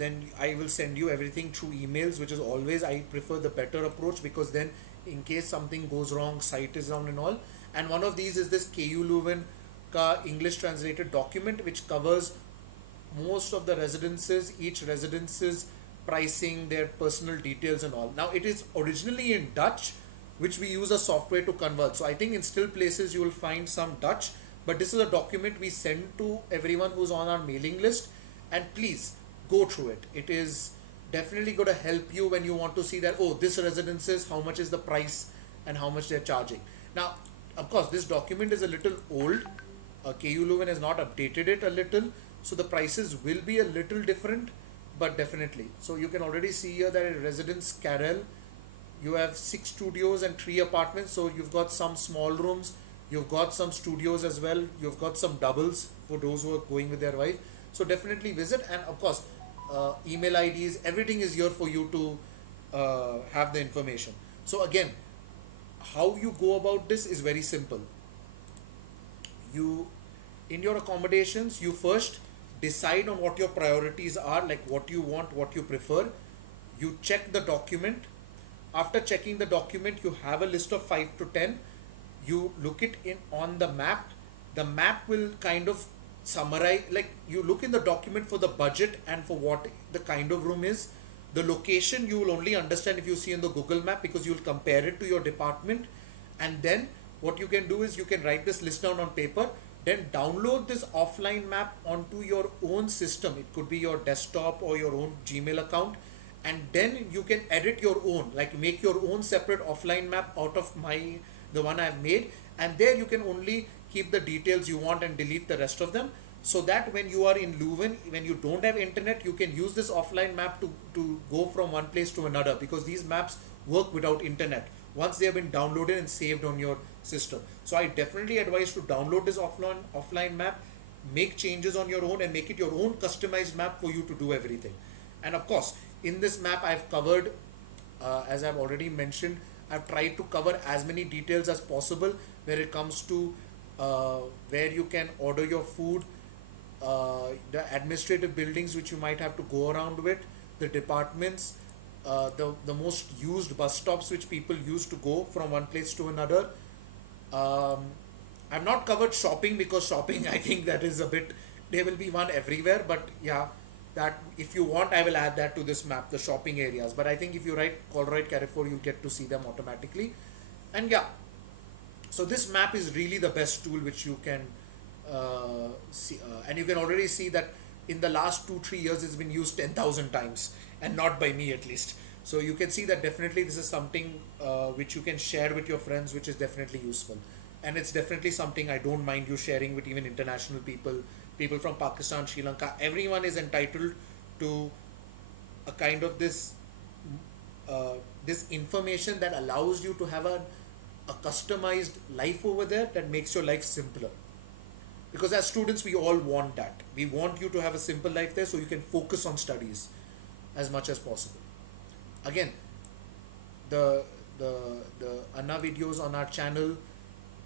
then I will send you everything through emails, which is always I prefer the better approach, because then in case something goes wrong, site is down and all. And one of these is this KU Leuven ka English translated document, which covers most of the residences, each residence's pricing, their personal details and all. Now it is originally in Dutch, which we use a software to convert. So I think in still places you will find some Dutch, but this is a document we send to everyone who's on our mailing list, and please go through it. It is definitely going to help you when you want to see that, oh, this residences, how much is the price and how much they're charging. Now, of course, this document is a little old. KU Leuven has not updated it a little, so the prices will be a little different, but definitely. So you can already see here that in Residence Carrel, you have 6 studios and 3 apartments. So you've got some small rooms, you've got some studios as well, you've got some doubles for those who are going with their wife. So definitely visit, and of course, email IDs, everything is here for you to have the information. So again, how you go about this is very simple. You, in your accommodations, you first decide on what your priorities are, like what you want, what you prefer. You check the document. After checking the document, you have a list of 5 to 10. You look it in on the map. The map will kind of summarize, like you look in the document for the budget and for what the kind of room is. The location you will only understand if you see in the Google map, because you will compare it to your department. And then what you can do is you can write this list down on paper, then download this offline map onto your own system. It could be your desktop or your own Gmail account, and then you can edit your own, like make your own separate offline map out of the one I've made, and there you can only keep the details you want and delete the rest of them, so that when you are in Leuven, when you don't have internet, you can use this offline map to go from one place to another, because these maps work without internet once they have been downloaded and saved on your system. So I definitely advise to download this offline map, make changes on your own and make it your own customized map for you to do everything. And of course, in this map, I've covered, as I've already mentioned, I've tried to cover as many details as possible where it comes to uh, where you can order your food, the administrative buildings which you might have to go around with, the departments, the most used bus stops which people use to go from one place to another. Um, I've not covered shopping because shopping, I think that is a bit, there will be one everywhere, but yeah, that if you want, I will add that to this map, the shopping areas. But I think if you write Colruyt Carrefour, you'll get to see them automatically. And yeah, so this map is really the best tool which you can see, and you can already see that in the last 2 3 years it's been used 10,000 times, and not by me at least. So you can see that definitely this is something which you can share with your friends, which is definitely useful, and it's definitely something I don't mind you sharing with even international people, people from Pakistan, Sri Lanka. Everyone is entitled to a kind of uh, this information that allows you to have a customized life over there that makes your life simpler. Because as students, we all want that. We want you to have a simple life there so you can focus on studies as much as possible. Again, the the the Anna videos on our channel,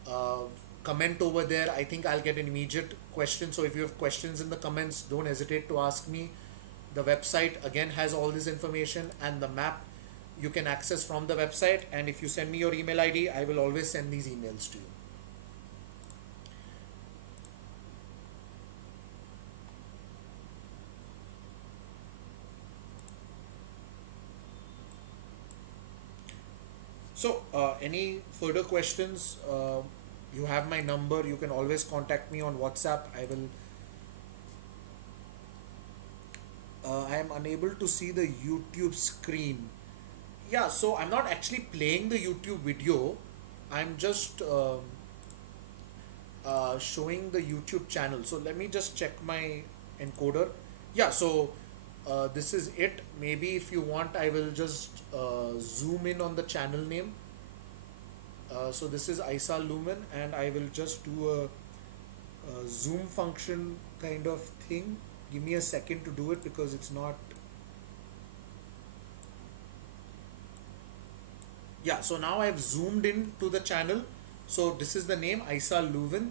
uh, comment over there. I think I'll get an immediate question. So if you have questions in the comments, don't hesitate to ask me. The website again has all this information, and the map you can access from the website. And if you send me your email ID, I will always send these emails to you. So, any further questions? You have my number. You can always contact me on WhatsApp. I am unable to see the YouTube screen. Yeah, so I'm not actually playing the YouTube video. I'm just showing the YouTube channel. So let me just check my encoder. Yeah, so this is it. Maybe if you want, I will just zoom in on the channel name. So this is Isa Lumen, and I will just do a zoom function kind of thing. Give me a second to do it because it's not. Yeah, so now I've zoomed in to the channel. So this is the name, Isa Leuven,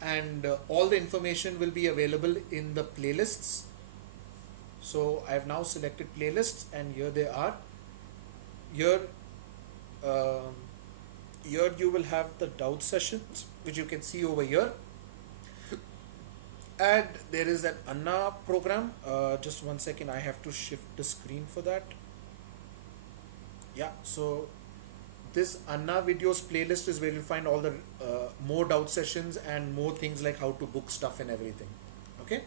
and all the information will be available in the playlists. So I've now selected playlists, and here they are. Here, um, here you will have the doubt sessions, which you can see over here. And there is an Anna program. Just one second, I have to shift the screen for that. Yeah, so this Anna videos playlist is where you'll find all the more doubt sessions and more things like how to book stuff and everything. Okay.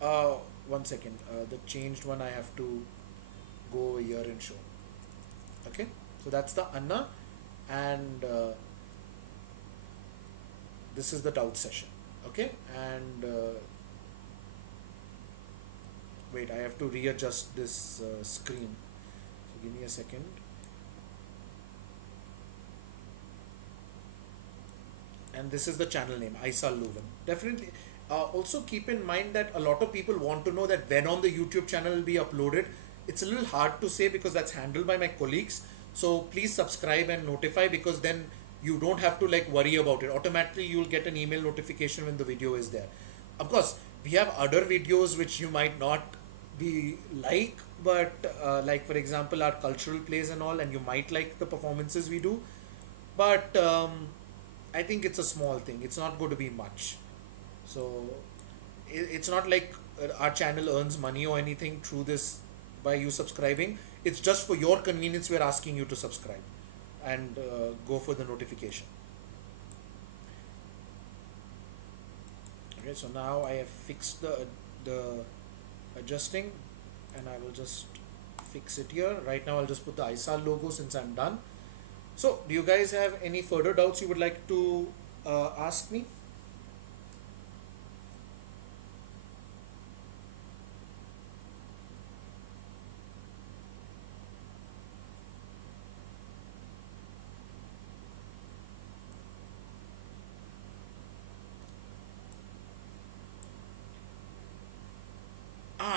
Uh, One second. The changed one I have to go over here and show. Okay. So that's the Anna, and this is the doubt session. Okay. And wait, I have to readjust this screen. So give me a second. And this is the channel name, Isa Leuven. Definitely. Also keep in mind that a lot of people want to know that when on the YouTube channel will be uploaded. It's a little hard to say because that's handled by my colleagues. So please subscribe and notify, because then you don't have to like worry about it. Automatically you'll get an email notification when the video is there. Of course, we have other videos which you might not be like, but like for example our cultural plays and all, and you might like the performances we do. But I think it's a small thing. It's not going to be much. So it's not like our channel earns money or anything through this by you subscribing. It's just for your convenience. We're asking you to subscribe and go for the notification. Okay, so now I have fixed the adjusting, and I will just fix it here. Right now I'll just put the Isa logo since I'm done. So do you guys have any further doubts you would like to ask me?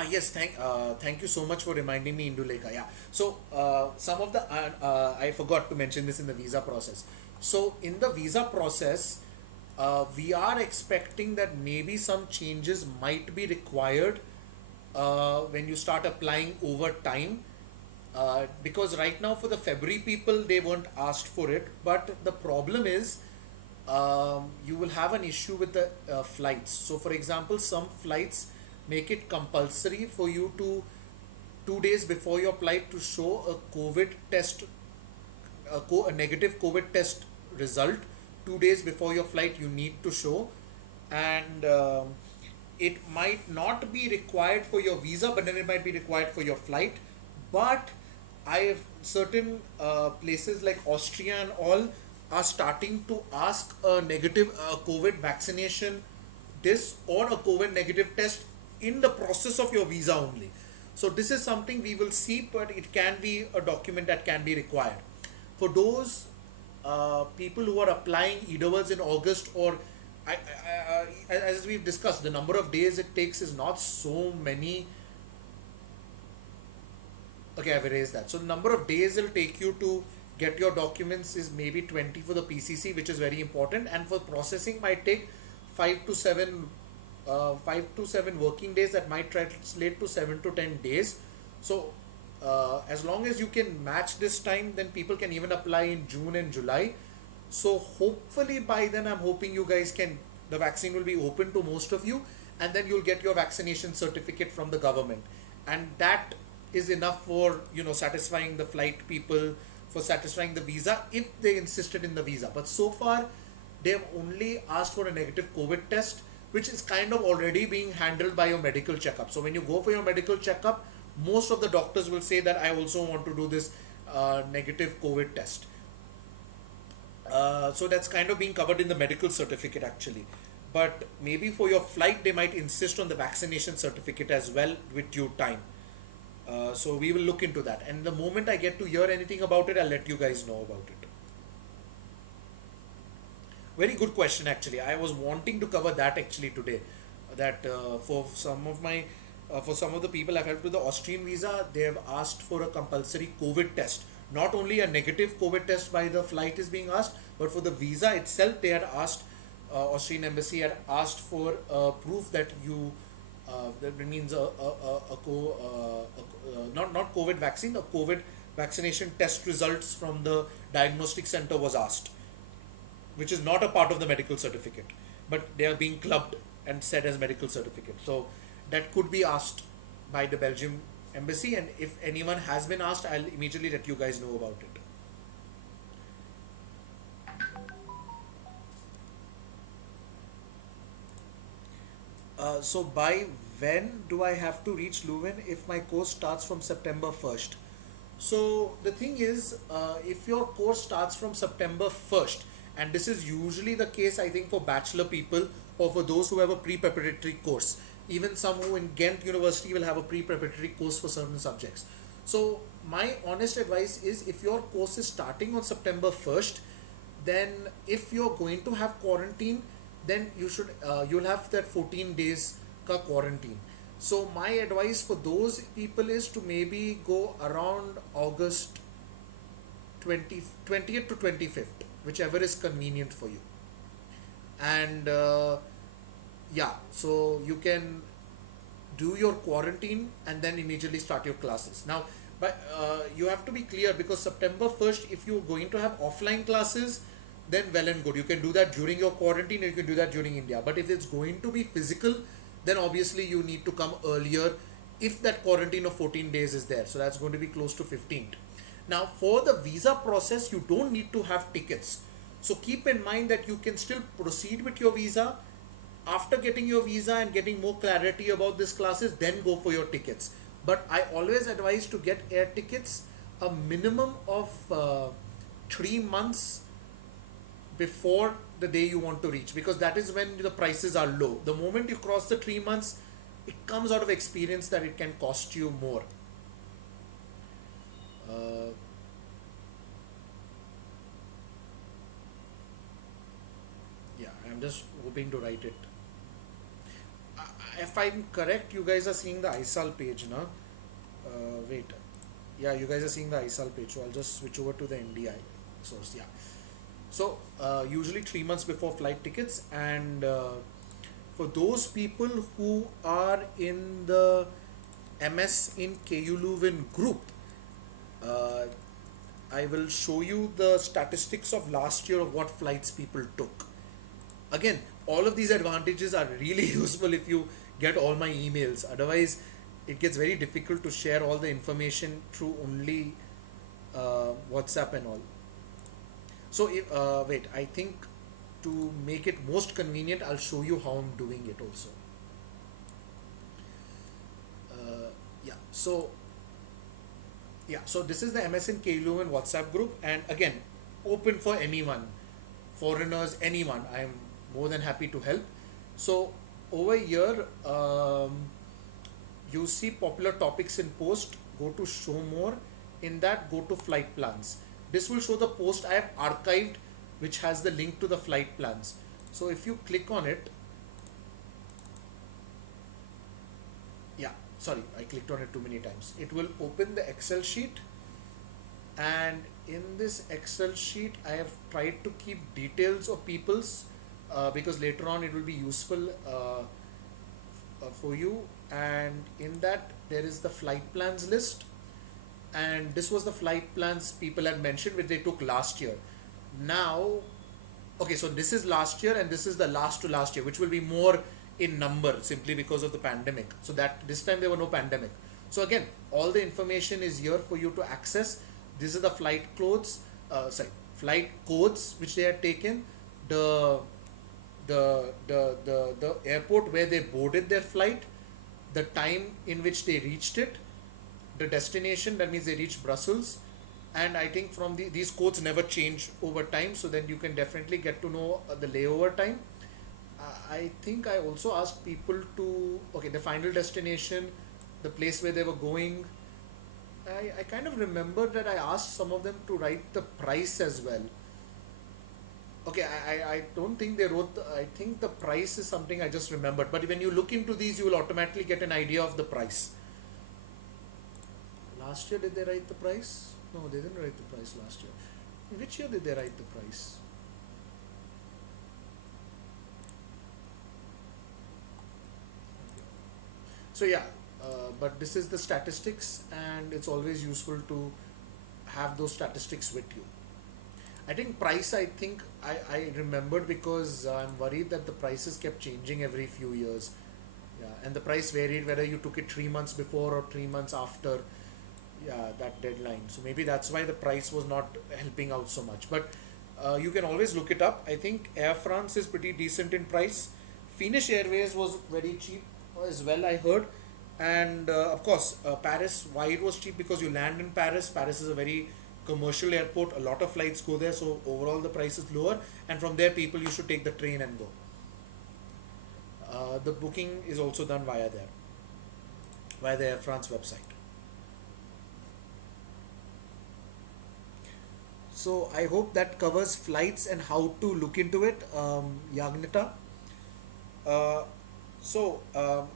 Yes, thank you so much for reminding me, Indulekha. Yeah. So, some of the, I forgot to mention this in the visa process. So, in the visa process, we are expecting that maybe some changes might be required when you start applying over time. Because right now, for the February people, they weren't asked for it. But the problem is, you will have an issue with the flights. So, for example, some flights make it compulsory for you to 2 days before your flight to show a COVID test, a negative COVID test result. 2 days before your flight, you need to show, and it might not be required for your visa, but then it might be required for your flight. But I have certain places like Austria and all are starting to ask a negative COVID vaccination this or a COVID negative test in the process of your visa only. So this is something we will see, but it can be a document that can be required for those people who are applying either was in August or as we've discussed, the number of days it takes is not so many. Okay, I've erased that. So the number of days it'll take you to get your documents is maybe 20 for the PCC, which is very important, and for processing might take 5 to 7 5 to 7 working days. That might translate to 7 to 10 days. So as long as you can match this time, then people can even apply in June and July. So hopefully by then, I'm hoping you guys can, the vaccine will be open to most of you, and then you'll get your vaccination certificate from the government, and that is enough for satisfying the flight people, for satisfying the visa if they insisted in the visa. But so far, they have only asked for a negative COVID test, which is kind of already being handled by your medical checkup. So when you go for your medical checkup, most of the doctors will say that I also want to do this negative COVID test. So that's kind of being covered in the medical certificate actually. But maybe for your flight, they might insist on the vaccination certificate as well with due time. So we will look into that. And the moment I get to hear anything about it, I'll let you guys know about it. Very good question, actually. I was wanting to cover that actually today. That for some of the people I've helped with the Austrian visa, they have asked for a compulsory COVID test. Not only a negative COVID test by the flight is being asked, but for the visa itself, they had asked, Austrian embassy had asked for proof that you that means not COVID vaccine, a COVID vaccination test results from the diagnostic center was asked, which is not a part of the medical certificate, but they are being clubbed and said as medical certificate. So that could be asked by the Belgium embassy, and if anyone has been asked, I'll immediately let you guys know about it. So by when do I have to reach Leuven if my course starts from September 1st? So the thing is, if your course starts from September 1st, and this is usually the case, I think, for bachelor people or for those who have a pre-preparatory course, even some who in Ghent University will have a pre-preparatory course for certain subjects. So my honest advice is, if your course is starting on September 1st, then if you're going to have quarantine, then you'll have that 14 days ka quarantine. So my advice for those people is to maybe go around August 20th to 25th, whichever is convenient for you. And yeah, so you can do your quarantine and then immediately start your classes. Now, but you have to be clear, because September 1st, if you're going to have offline classes, then well and good. You can do that during your quarantine, and you can do that during India. But if it's going to be physical, then obviously you need to come earlier if that quarantine of 14 days is there. So that's going to be close to 15th. Now, for the visa process, you don't need to have tickets. So keep in mind that you can still proceed with your visa. After getting your visa and getting more clarity about these classes, then go for your tickets. But I always advise to get air tickets a minimum of 3 months before the day you want to reach, because that is when the prices are low. The moment you cross the 3 months, it comes out of experience that it can cost you more. Uh, yeah, I'm just hoping to write it. if I'm correct, you guys are seeing the ISAL page, na? Wait. Yeah, you guys are seeing the ISAL page. So I'll just switch over to the NDI source. Yeah. So usually 3 months before flight tickets, and for those people who are in the MS in KU Leuven group, uh, I will show you the statistics of last year of what flights people took. Again, all of these advantages are really useful if you get all my emails. Otherwise, it gets very difficult to share all the information through only WhatsApp and all. So, if, wait, I think to make it most convenient, I'll show you how I'm doing it also. Uh, yeah, so so this is the MSN Klu and WhatsApp group, and again, open for anyone, foreigners, anyone. I'm more than happy to help. So over here, you see popular topics in post. Go to show more. In that, go to flight plans. This will show the post I have archived, which has the link to the flight plans. So if you click on it, yeah, sorry, I clicked on it too many times. It will open the Excel sheet, and in this Excel sheet I have tried to keep details of people's, because later on it will be useful for you. And in that there is the flight plans list, and this was the flight plans people had mentioned which they took last year. Now, okay, so this is last year and this is the last to last year, which will be more in number simply because of the pandemic. So that this time there were no pandemic. So again, all the information is here for you to access. This is the flight codes which they had taken, the the airport where they boarded their flight, the time in which they reached it, the destination, that means they reached Brussels. And I think from these codes never change over time, so then you can definitely get to know the layover time. I think I also asked people to, okay, the final destination, the place where they were going. I kind of remember that I asked some of them to write the price as well. Okay, I don't think they wrote I think the price is something I just remembered, but when you look into these you will automatically get an idea of the price. Last year did they write the price? No, they didn't write the price last year. In which year did they write the price? So yeah, but this is the statistics, and it's always useful to have those statistics with you. I think price, I remembered because I'm worried that the prices kept changing every few years. Yeah, and the price varied whether you took it 3 months before or 3 months after, yeah, that deadline. So maybe that's why the price was not helping out so much. But you can always look it up. I think Air France is pretty decent in price. Finnish Airways was very cheap as well, I heard. And of course, Paris, why it was cheap? Because you land in Paris. Paris is a very commercial airport. A lot of flights go there, so overall the price is lower. And from there, people used to take the train and go. The booking is also done via there, via the Air France website. So I hope that covers flights and how to look into it, Yagnita. Uh,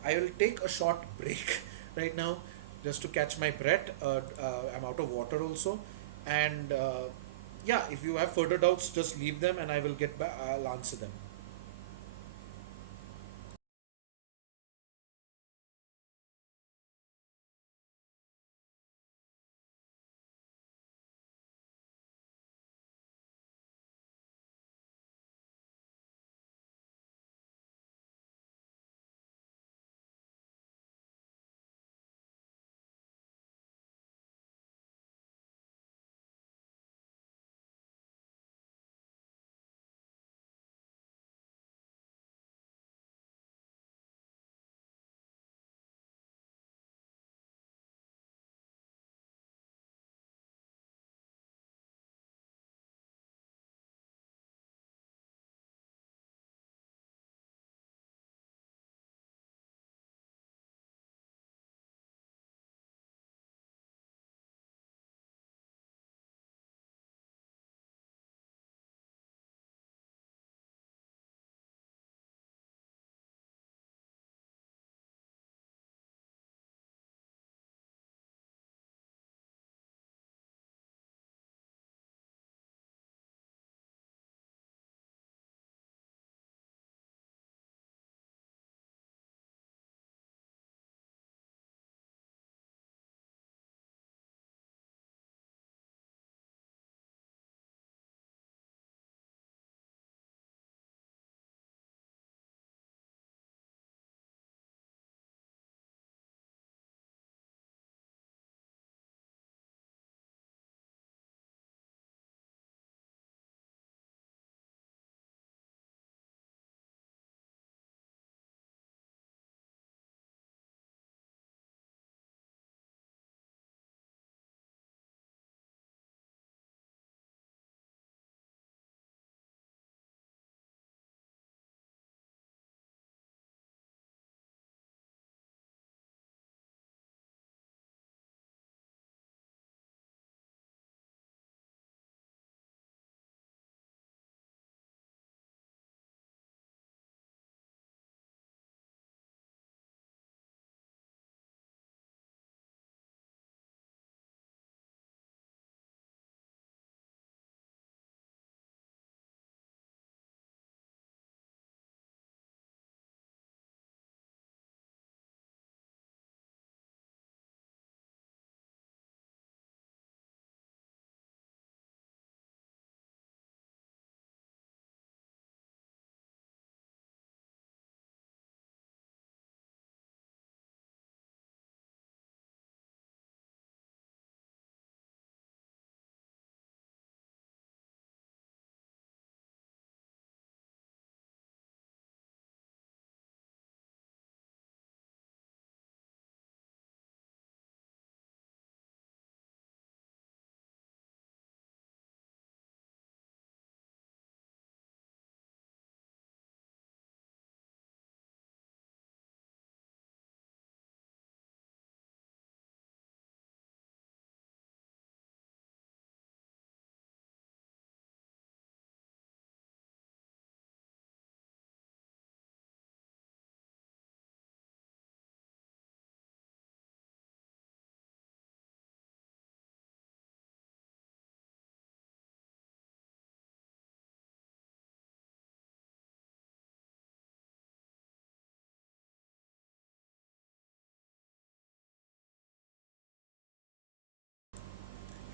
I will take a short break right now just to catch my breath. I'm out of water also, and yeah, if you have further doubts, just leave them, and I will get back. I'll answer them.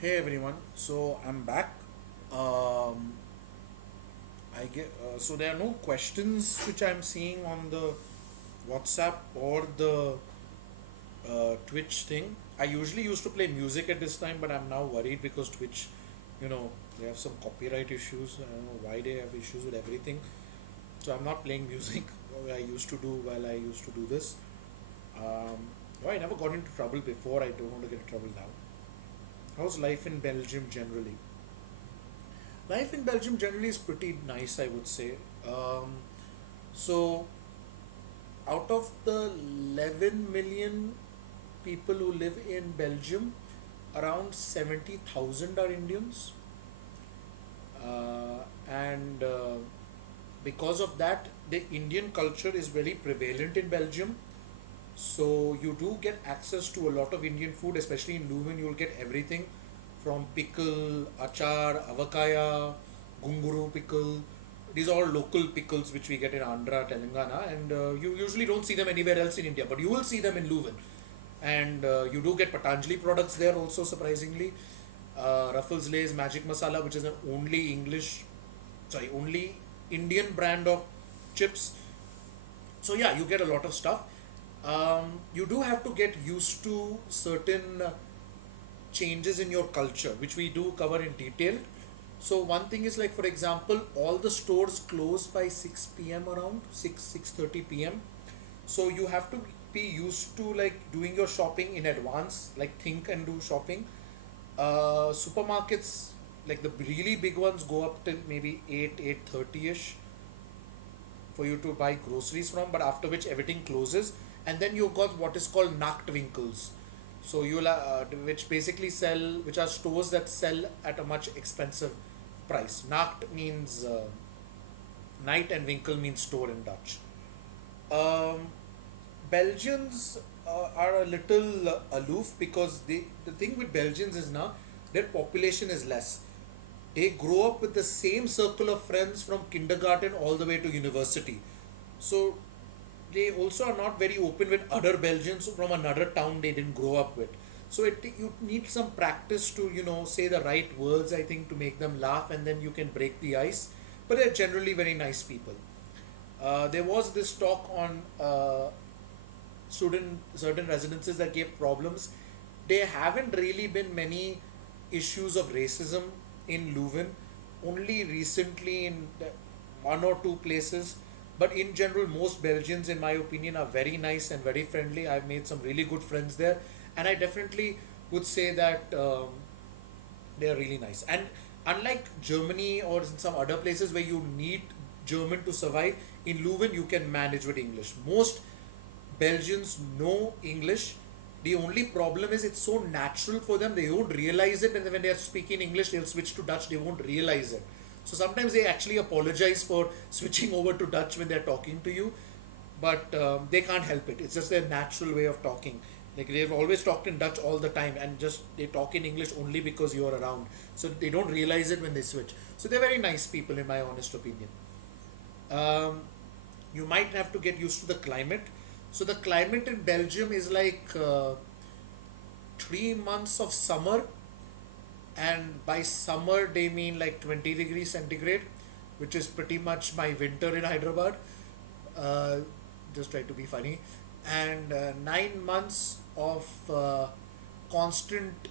Hey everyone, so I'm back. Um, I get so there are no questions which I'm seeing on the WhatsApp or the Twitch thing. I usually used to play music at this time, but I'm now worried because Twitch, you know, they have some copyright issues. I don't know why they have issues with everything. So I'm not playing music I used to do while I used to do this. Um, I never got into trouble before. I don't want to get in trouble now. How's life in Belgium generally? Life in Belgium generally is pretty nice, I would say. So, out of the 11 million people who live in Belgium, around 70,000 are Indians. And because of that, the Indian culture is very prevalent in Belgium. So, you do get access to a lot of Indian food, especially in Leuven. You'll get everything from pickle, achar, avakaya, gunguru pickle. These are all local pickles which we get in Andhra, Telangana, and you usually don't see them anywhere else in India, but you will see them in Leuven. And you do get Patanjali products there also, surprisingly. Ruffles Lay's Magic Masala, which is an only Indian brand of chips. So yeah, you get a lot of stuff. You do have to get used to certain changes in your culture, which we do cover in detail. So one thing is, like, for example, all the stores close by 6 p.m., around 6:30 p.m. So you have to be used to like doing your shopping in advance, like think and do shopping. Supermarkets, like the really big ones, go up till maybe 8:30 ish for you to buy groceries from, but after which everything closes. And then you've got what is called Nachtwinkels. So you'll which basically sell, which are stores that sell at a much expensive price. Nacht means night, and Winkel means store in Dutch. Um, Belgians are a little aloof because the thing with Belgians is now their population is less. They grow up with the same circle of friends from kindergarten all the way to university. So they also are not very open with other Belgians from another town they didn't grow up with. So you need some practice to say the right words, I think, to make them laugh, and then you can break the ice. But they're generally very nice people. There was this talk on student certain residences that gave problems. There haven't really been many issues of racism in Leuven, only recently in one or two places. But in general, most Belgians, in my opinion, are very nice and very friendly. I've made some really good friends there, and I definitely would say that they are really nice. And unlike Germany or in some other places where you need German to survive, in Leuven you can manage with English. Most Belgians know English. The only problem is it's so natural for them, they don't realize it, and when they are speaking English, they'll switch to Dutch, they won't realize it. So sometimes they actually apologize for switching over to Dutch when they're talking to you, but they can't help it. It's just their natural way of talking. Like they've always talked in Dutch all the time, and just they talk in English only because you're around. So they don't realize it when they switch. So they're very nice people, in my honest opinion. Um, you might have to get used to the climate. So the climate in Belgium is like 3 months of summer, and by summer they mean like 20 degrees centigrade, which is pretty much my winter in Hyderabad. Uh, just try to be funny. And 9 months of constant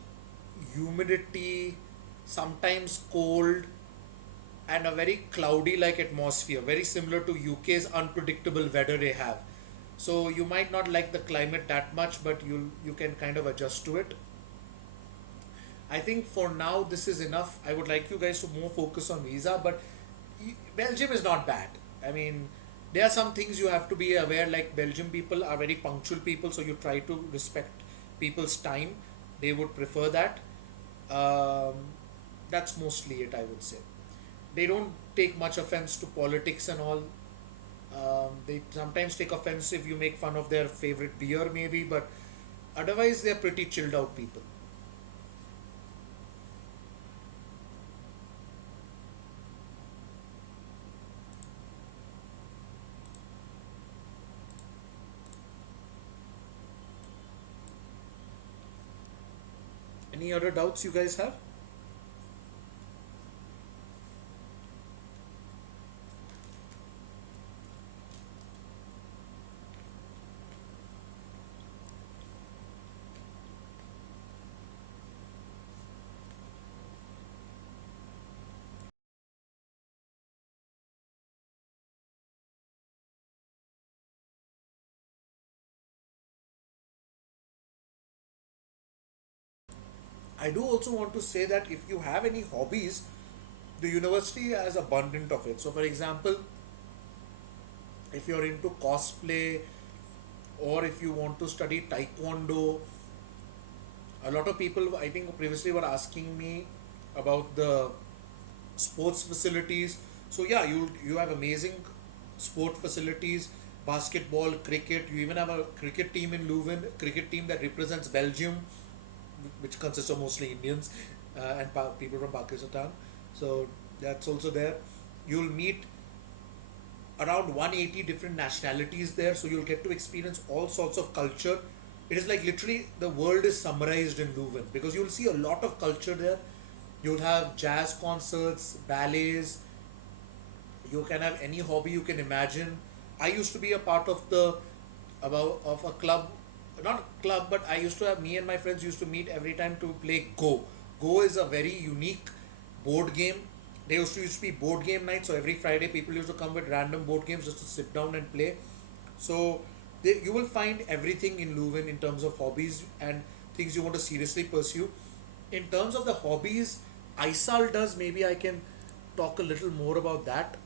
humidity, sometimes cold, and a very cloudy like atmosphere, very similar to UK's unpredictable weather they have. So you might not like the climate that much, but you can kind of adjust to it. I think for now this is enough. I would like you guys to more focus on visa, but Belgium is not bad. I mean, there are some things you have to be aware. Like Belgium people are very punctual people, so you try to respect people's time. They would prefer that. Um, that's mostly it, I would say. They don't take much offense to politics and all. They sometimes take offense if you make fun of their favorite beer, maybe, but otherwise they're pretty chilled out people. Any other doubts you guys have? I do also want to say that if you have any hobbies, the university has abundant of it. So, for example, if you're into cosplay or if you want to study taekwondo, a lot of people I think previously were asking me about the sports facilities. So yeah, you have amazing sport facilities, basketball, cricket. You even have a cricket team in Leuven, cricket team that represents Belgium, which consists of mostly Indians and people from Pakistan. So that's also there. You'll meet around 180 different nationalities there, so you'll get to experience all sorts of culture. It is like literally the world is summarized in Leuven because you'll see a lot of culture there. You'll have jazz concerts, ballets, you can have any hobby you can imagine. I used to be a part of the about of a club, not a club, but I used to have me and my friends used to meet every time to play Go. Go is a very unique board game. They used to be board game night, so every Friday people used to come with random board games just to sit down and play. So you will find everything in Leuven in terms of hobbies and things you want to seriously pursue. In terms of the hobbies, ISAL does, maybe I can talk a little more about that.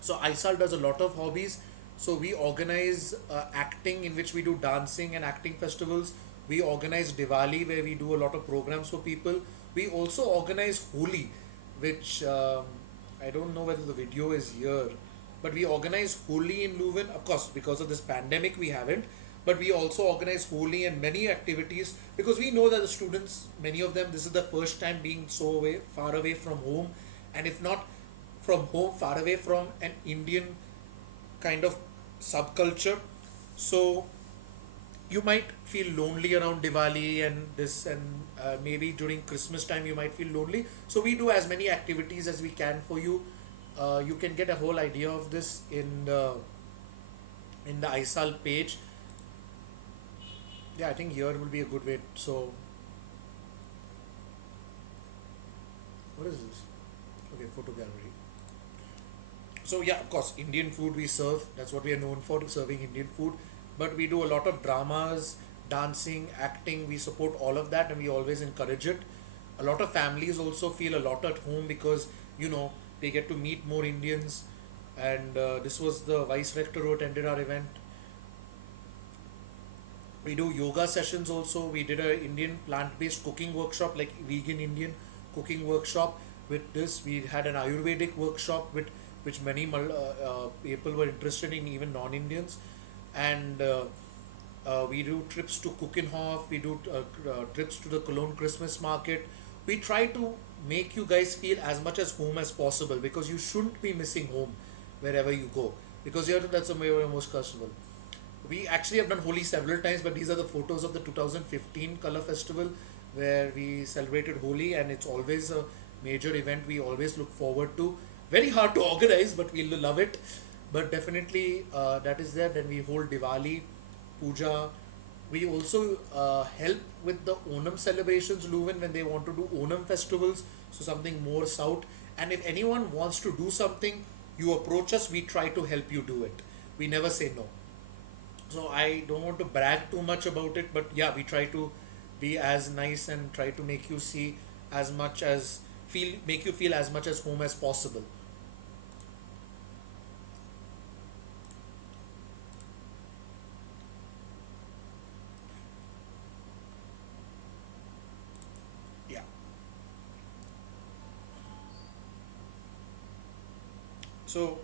So ISAL does a lot of hobbies. So we organize acting, in which we do dancing and acting festivals. We organize Diwali, where we do a lot of programs for people. We also organize Holi, which I don't know whether the video is here, but we organize Holi in Leuven. Of course, because of this pandemic, we haven't. But we also organize Holi and many activities because we know that the students, many of them, this is the first time being so far away from home, and if not from home, far away from an Indian kind of subculture. So you might feel lonely around Diwali and this, and maybe during Christmas time you might feel lonely. So we do as many activities as we can for you. You can get a whole idea of this in the ISAL page. Yeah, I think here will be a good way. So what is this? Okay, photo gallery. So yeah, of course, Indian food we serve. That's what we are known for, serving Indian food. But we do a lot of dramas, dancing, acting. We support all of that, and we always encourage it. A lot of families also feel a lot at home because they get to meet more Indians. And this was the vice rector who attended our event. We do yoga sessions also. We did a Indian plant-based cooking workshop, like vegan Indian cooking workshop. With this, we had an Ayurvedic workshop with which many people were interested in, even non-Indians. And we do trips to Kuchenhof. We do trips to the Cologne Christmas market. We try to make you guys feel as much as home as possible because you shouldn't be missing home wherever you go, because here that's the way we're most comfortable. We actually have done Holi several times, but these are the photos of the 2015 Color Festival where we celebrated Holi, and it's always a major event we always look forward to. Very hard to organize, but we love it. But definitely that is there. Then we hold Diwali, Puja. We also help with the Onam celebrations, Leuven, when they want to do Onam festivals, so something more south. And if anyone wants to do something, you approach us, we try to help you do it. We never say no. So I don't want to brag too much about it, but yeah, we try to be as nice and try to make you see as much as make you feel as much as home as possible. Yeah. So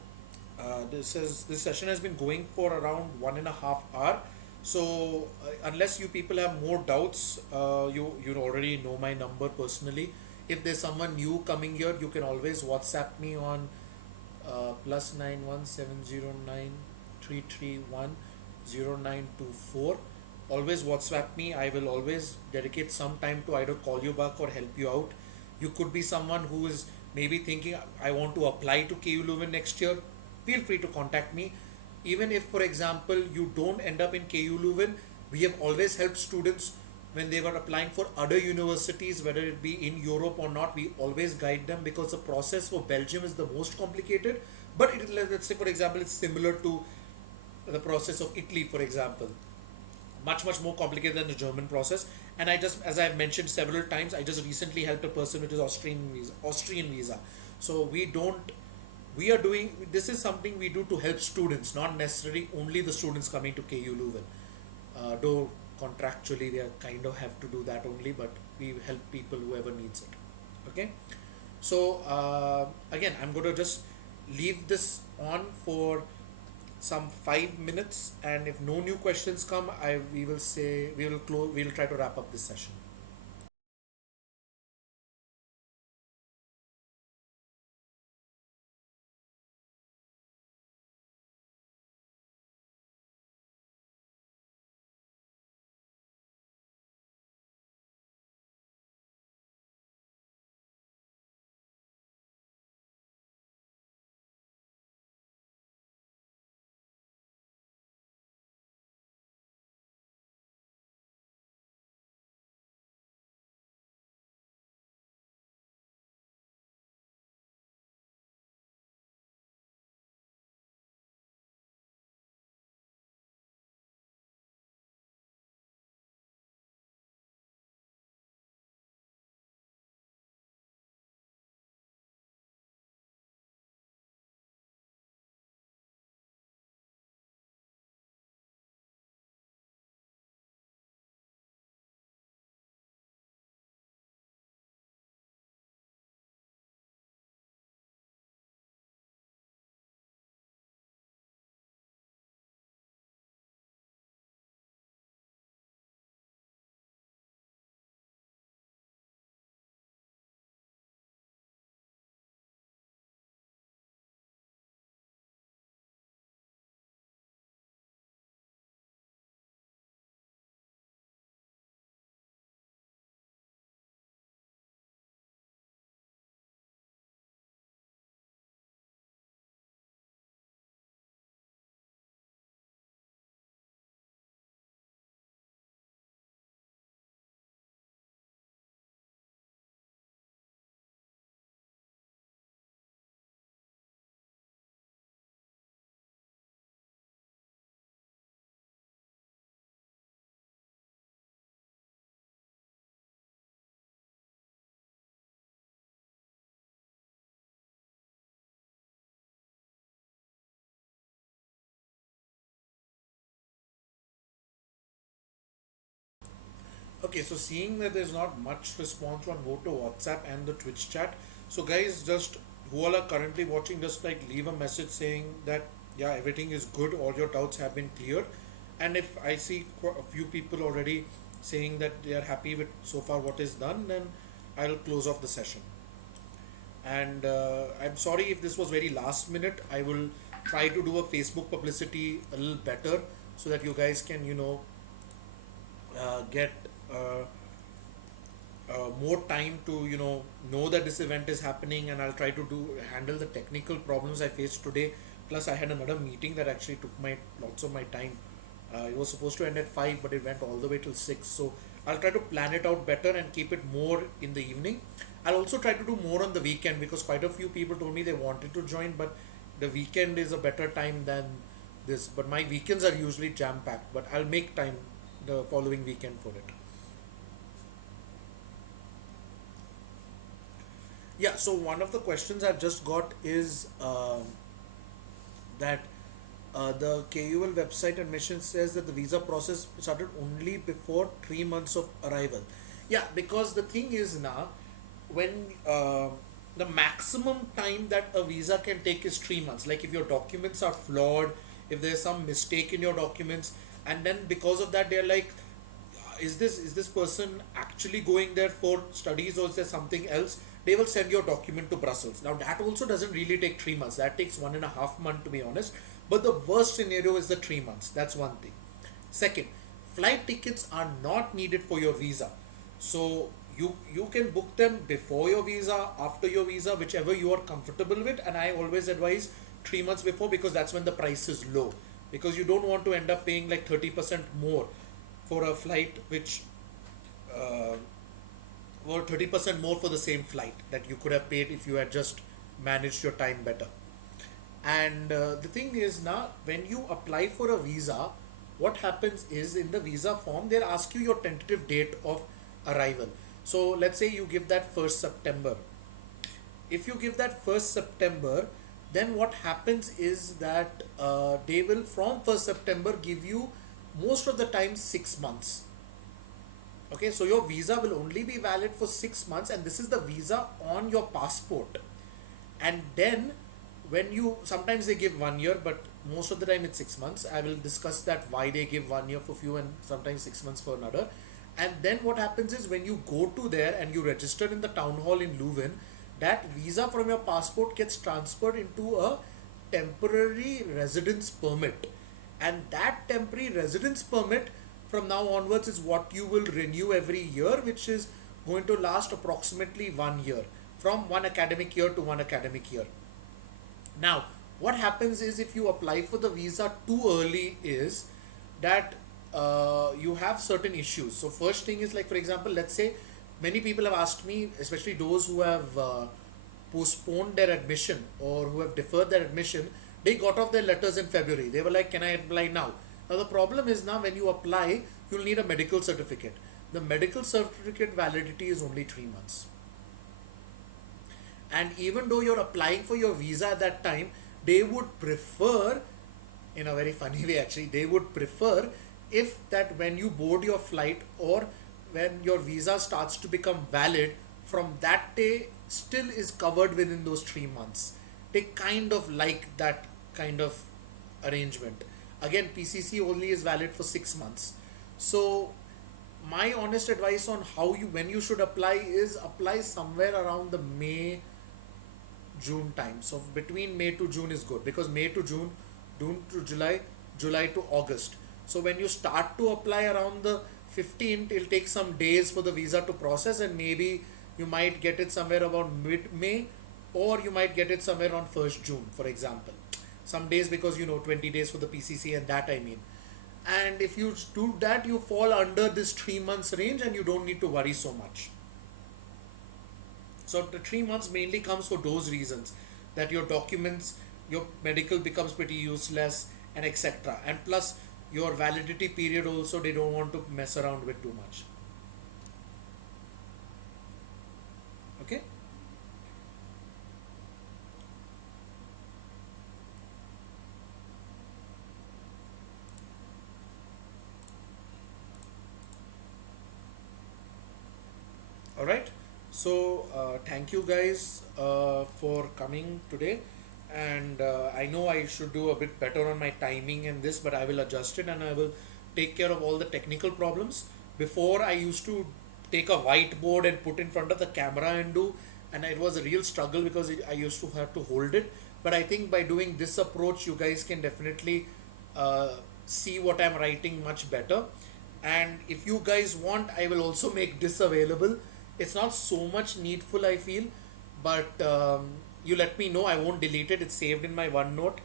this session has been going for around 1.5 hours. So unless you people have more doubts, you already know my number personally. If there's someone new coming here, you can always WhatsApp me on +917093310924. Always WhatsApp me. I will always dedicate some time to either call you back or help you out. You could be someone who is maybe thinking, I want to apply to KU Leuven next year. Feel free to contact me. Even if, for example, you don't end up in KU Leuven, we have always helped students when they were applying for other universities, whether it be in Europe or not. We always guide them because the process for Belgium is the most complicated. But let's say, for example, it's similar to the process of Italy, for example. much more complicated than the German process. And I just, as I've mentioned several times, I just recently helped a person with his Austrian visa. So we are doing, this is something we do to help students, not necessarily only the students coming to KU Leuven. Though contractually they are kind of have to do that only, but we help people whoever needs it. Okay. So again, I'm going to just leave this on for some 5 minutes, and if no new questions come, I we will say we will close. We will try to wrap up this session. Okay, so seeing that there's not much response on both the WhatsApp and the Twitch chat, so guys, just who all are currently watching, just like leave a message saying that yeah, everything is good, all your doubts have been cleared. And if I see a few people already saying that they are happy with so far what is done, then I'll close off the session. And I'm sorry if this was very last minute. I will try to do a Facebook publicity a little better so that you guys can, get uh, more time to know that this event is happening, and I'll try to do handle the technical problems I faced today. Plus I had another meeting that actually took my lots of my time. It was supposed to end at 5, but it went all the way till 6. So I'll try to plan it out better and keep it more in the evening. I'll also try to do more on the weekend because quite a few people told me they wanted to join, but the weekend is a better time than this. But my weekends are usually jam packed, but I'll make time the following weekend for it. Yeah, so one of the questions I've just got is that the KUL website admission says that the visa process started only before 3 months of arrival. Yeah, because the thing is now, when the maximum time that a visa can take is 3 months. Like if your documents are flawed, if there's some mistake in your documents, and then because of that they're like, is this person actually going there for studies or is there something else, they will send your document to Brussels. Now that also doesn't really take 3 months, that takes 1.5 months to be honest. But the worst scenario is the 3 months. That's one thing. Second, flight tickets are not needed for your visa. So you can book them before your visa, after your visa, whichever you are comfortable with. And I always advise 3 months before because that's when the price is low. Because you don't want to end up paying like 30% more for a flight which uh, or 30% more for the same flight that you could have paid if you had just managed your time better. And the thing is now, when you apply for a visa, what happens is in the visa form, they'll ask you your tentative date of arrival. So let's say you give that 1st September. If you give that 1st September, then what happens is that they will from 1st September give you most of the time 6 months. Okay, so your visa will only be valid for 6 months, and this is the visa on your passport. And then when you sometimes they give 1 year, but most of the time it's 6 months. I will discuss that why they give 1 year for few and sometimes 6 months for another. And then what happens is when you go to there and you register in the town hall in Leuven, that visa from your passport gets transferred into a temporary residence permit, and that temporary residence permit from now onwards is what you will renew every year, which is going to last approximately 1 year, from one academic year to one academic year. Now what happens is if you apply for the visa too early is that you have certain issues. So first thing is, like for example, let's say many people have asked me, especially those who have postponed their admission or who have deferred their admission, they got off their letters in February. They were like, can I apply now? Now the problem is, now when you apply, you'll need a medical certificate. The medical certificate validity is only 3 months. And even though you're applying for your visa at that time, they would prefer, in a very funny way actually, they would prefer if that when you board your flight or when your visa starts to become valid, from that day still is covered within those 3 months. They kind of like that kind of arrangement. Again, PCC only is valid for 6 months. So my honest advice on how you when you should apply is apply somewhere around the May June time. So between May to June is good, because May to June, June to July, July to August. So when you start to apply around the 15th, it'll take some days for the visa to process, and maybe you might get it somewhere around mid May, or you might get it somewhere on 1st June, for example. Some days, because 20 days for the PCC, and that I mean. And if you do that, you fall under this 3 months range and you don't need to worry so much. So the 3 months mainly comes for those reasons, that your documents, your medical becomes pretty useless, and etc. And plus your validity period also, they don't want to mess around with too much. Okay. All right. So thank you guys for coming today, and I know I should do a bit better on my timing and this, but I will adjust it and I will take care of all the technical problems. Before, I used to take a whiteboard and put in front of the camera and do, and it was a real struggle because I used to have to hold it. But I think by doing this approach, you guys can definitely uh, see what I'm writing much better. And if you guys want, I will also make this available. It's not so much needful, I feel, but you let me know. I won't delete it. It's saved in my OneNote.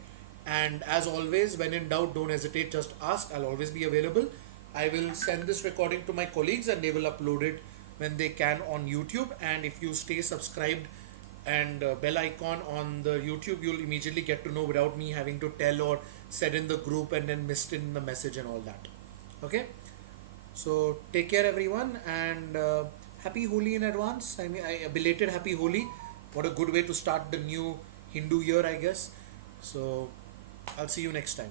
And as always, when in doubt, don't hesitate, just ask. I'll always be available. I will send this recording to my colleagues and they will upload it when they can on YouTube. And if you stay subscribed and bell icon on the YouTube, you'll immediately get to know without me having to tell or said in the group and then missed in the message and all that. Okay. So take care, everyone, and happy Holi in advance. I mean, a belated happy Holi. What a good way to start the new Hindu year, I guess. So I'll see you next time.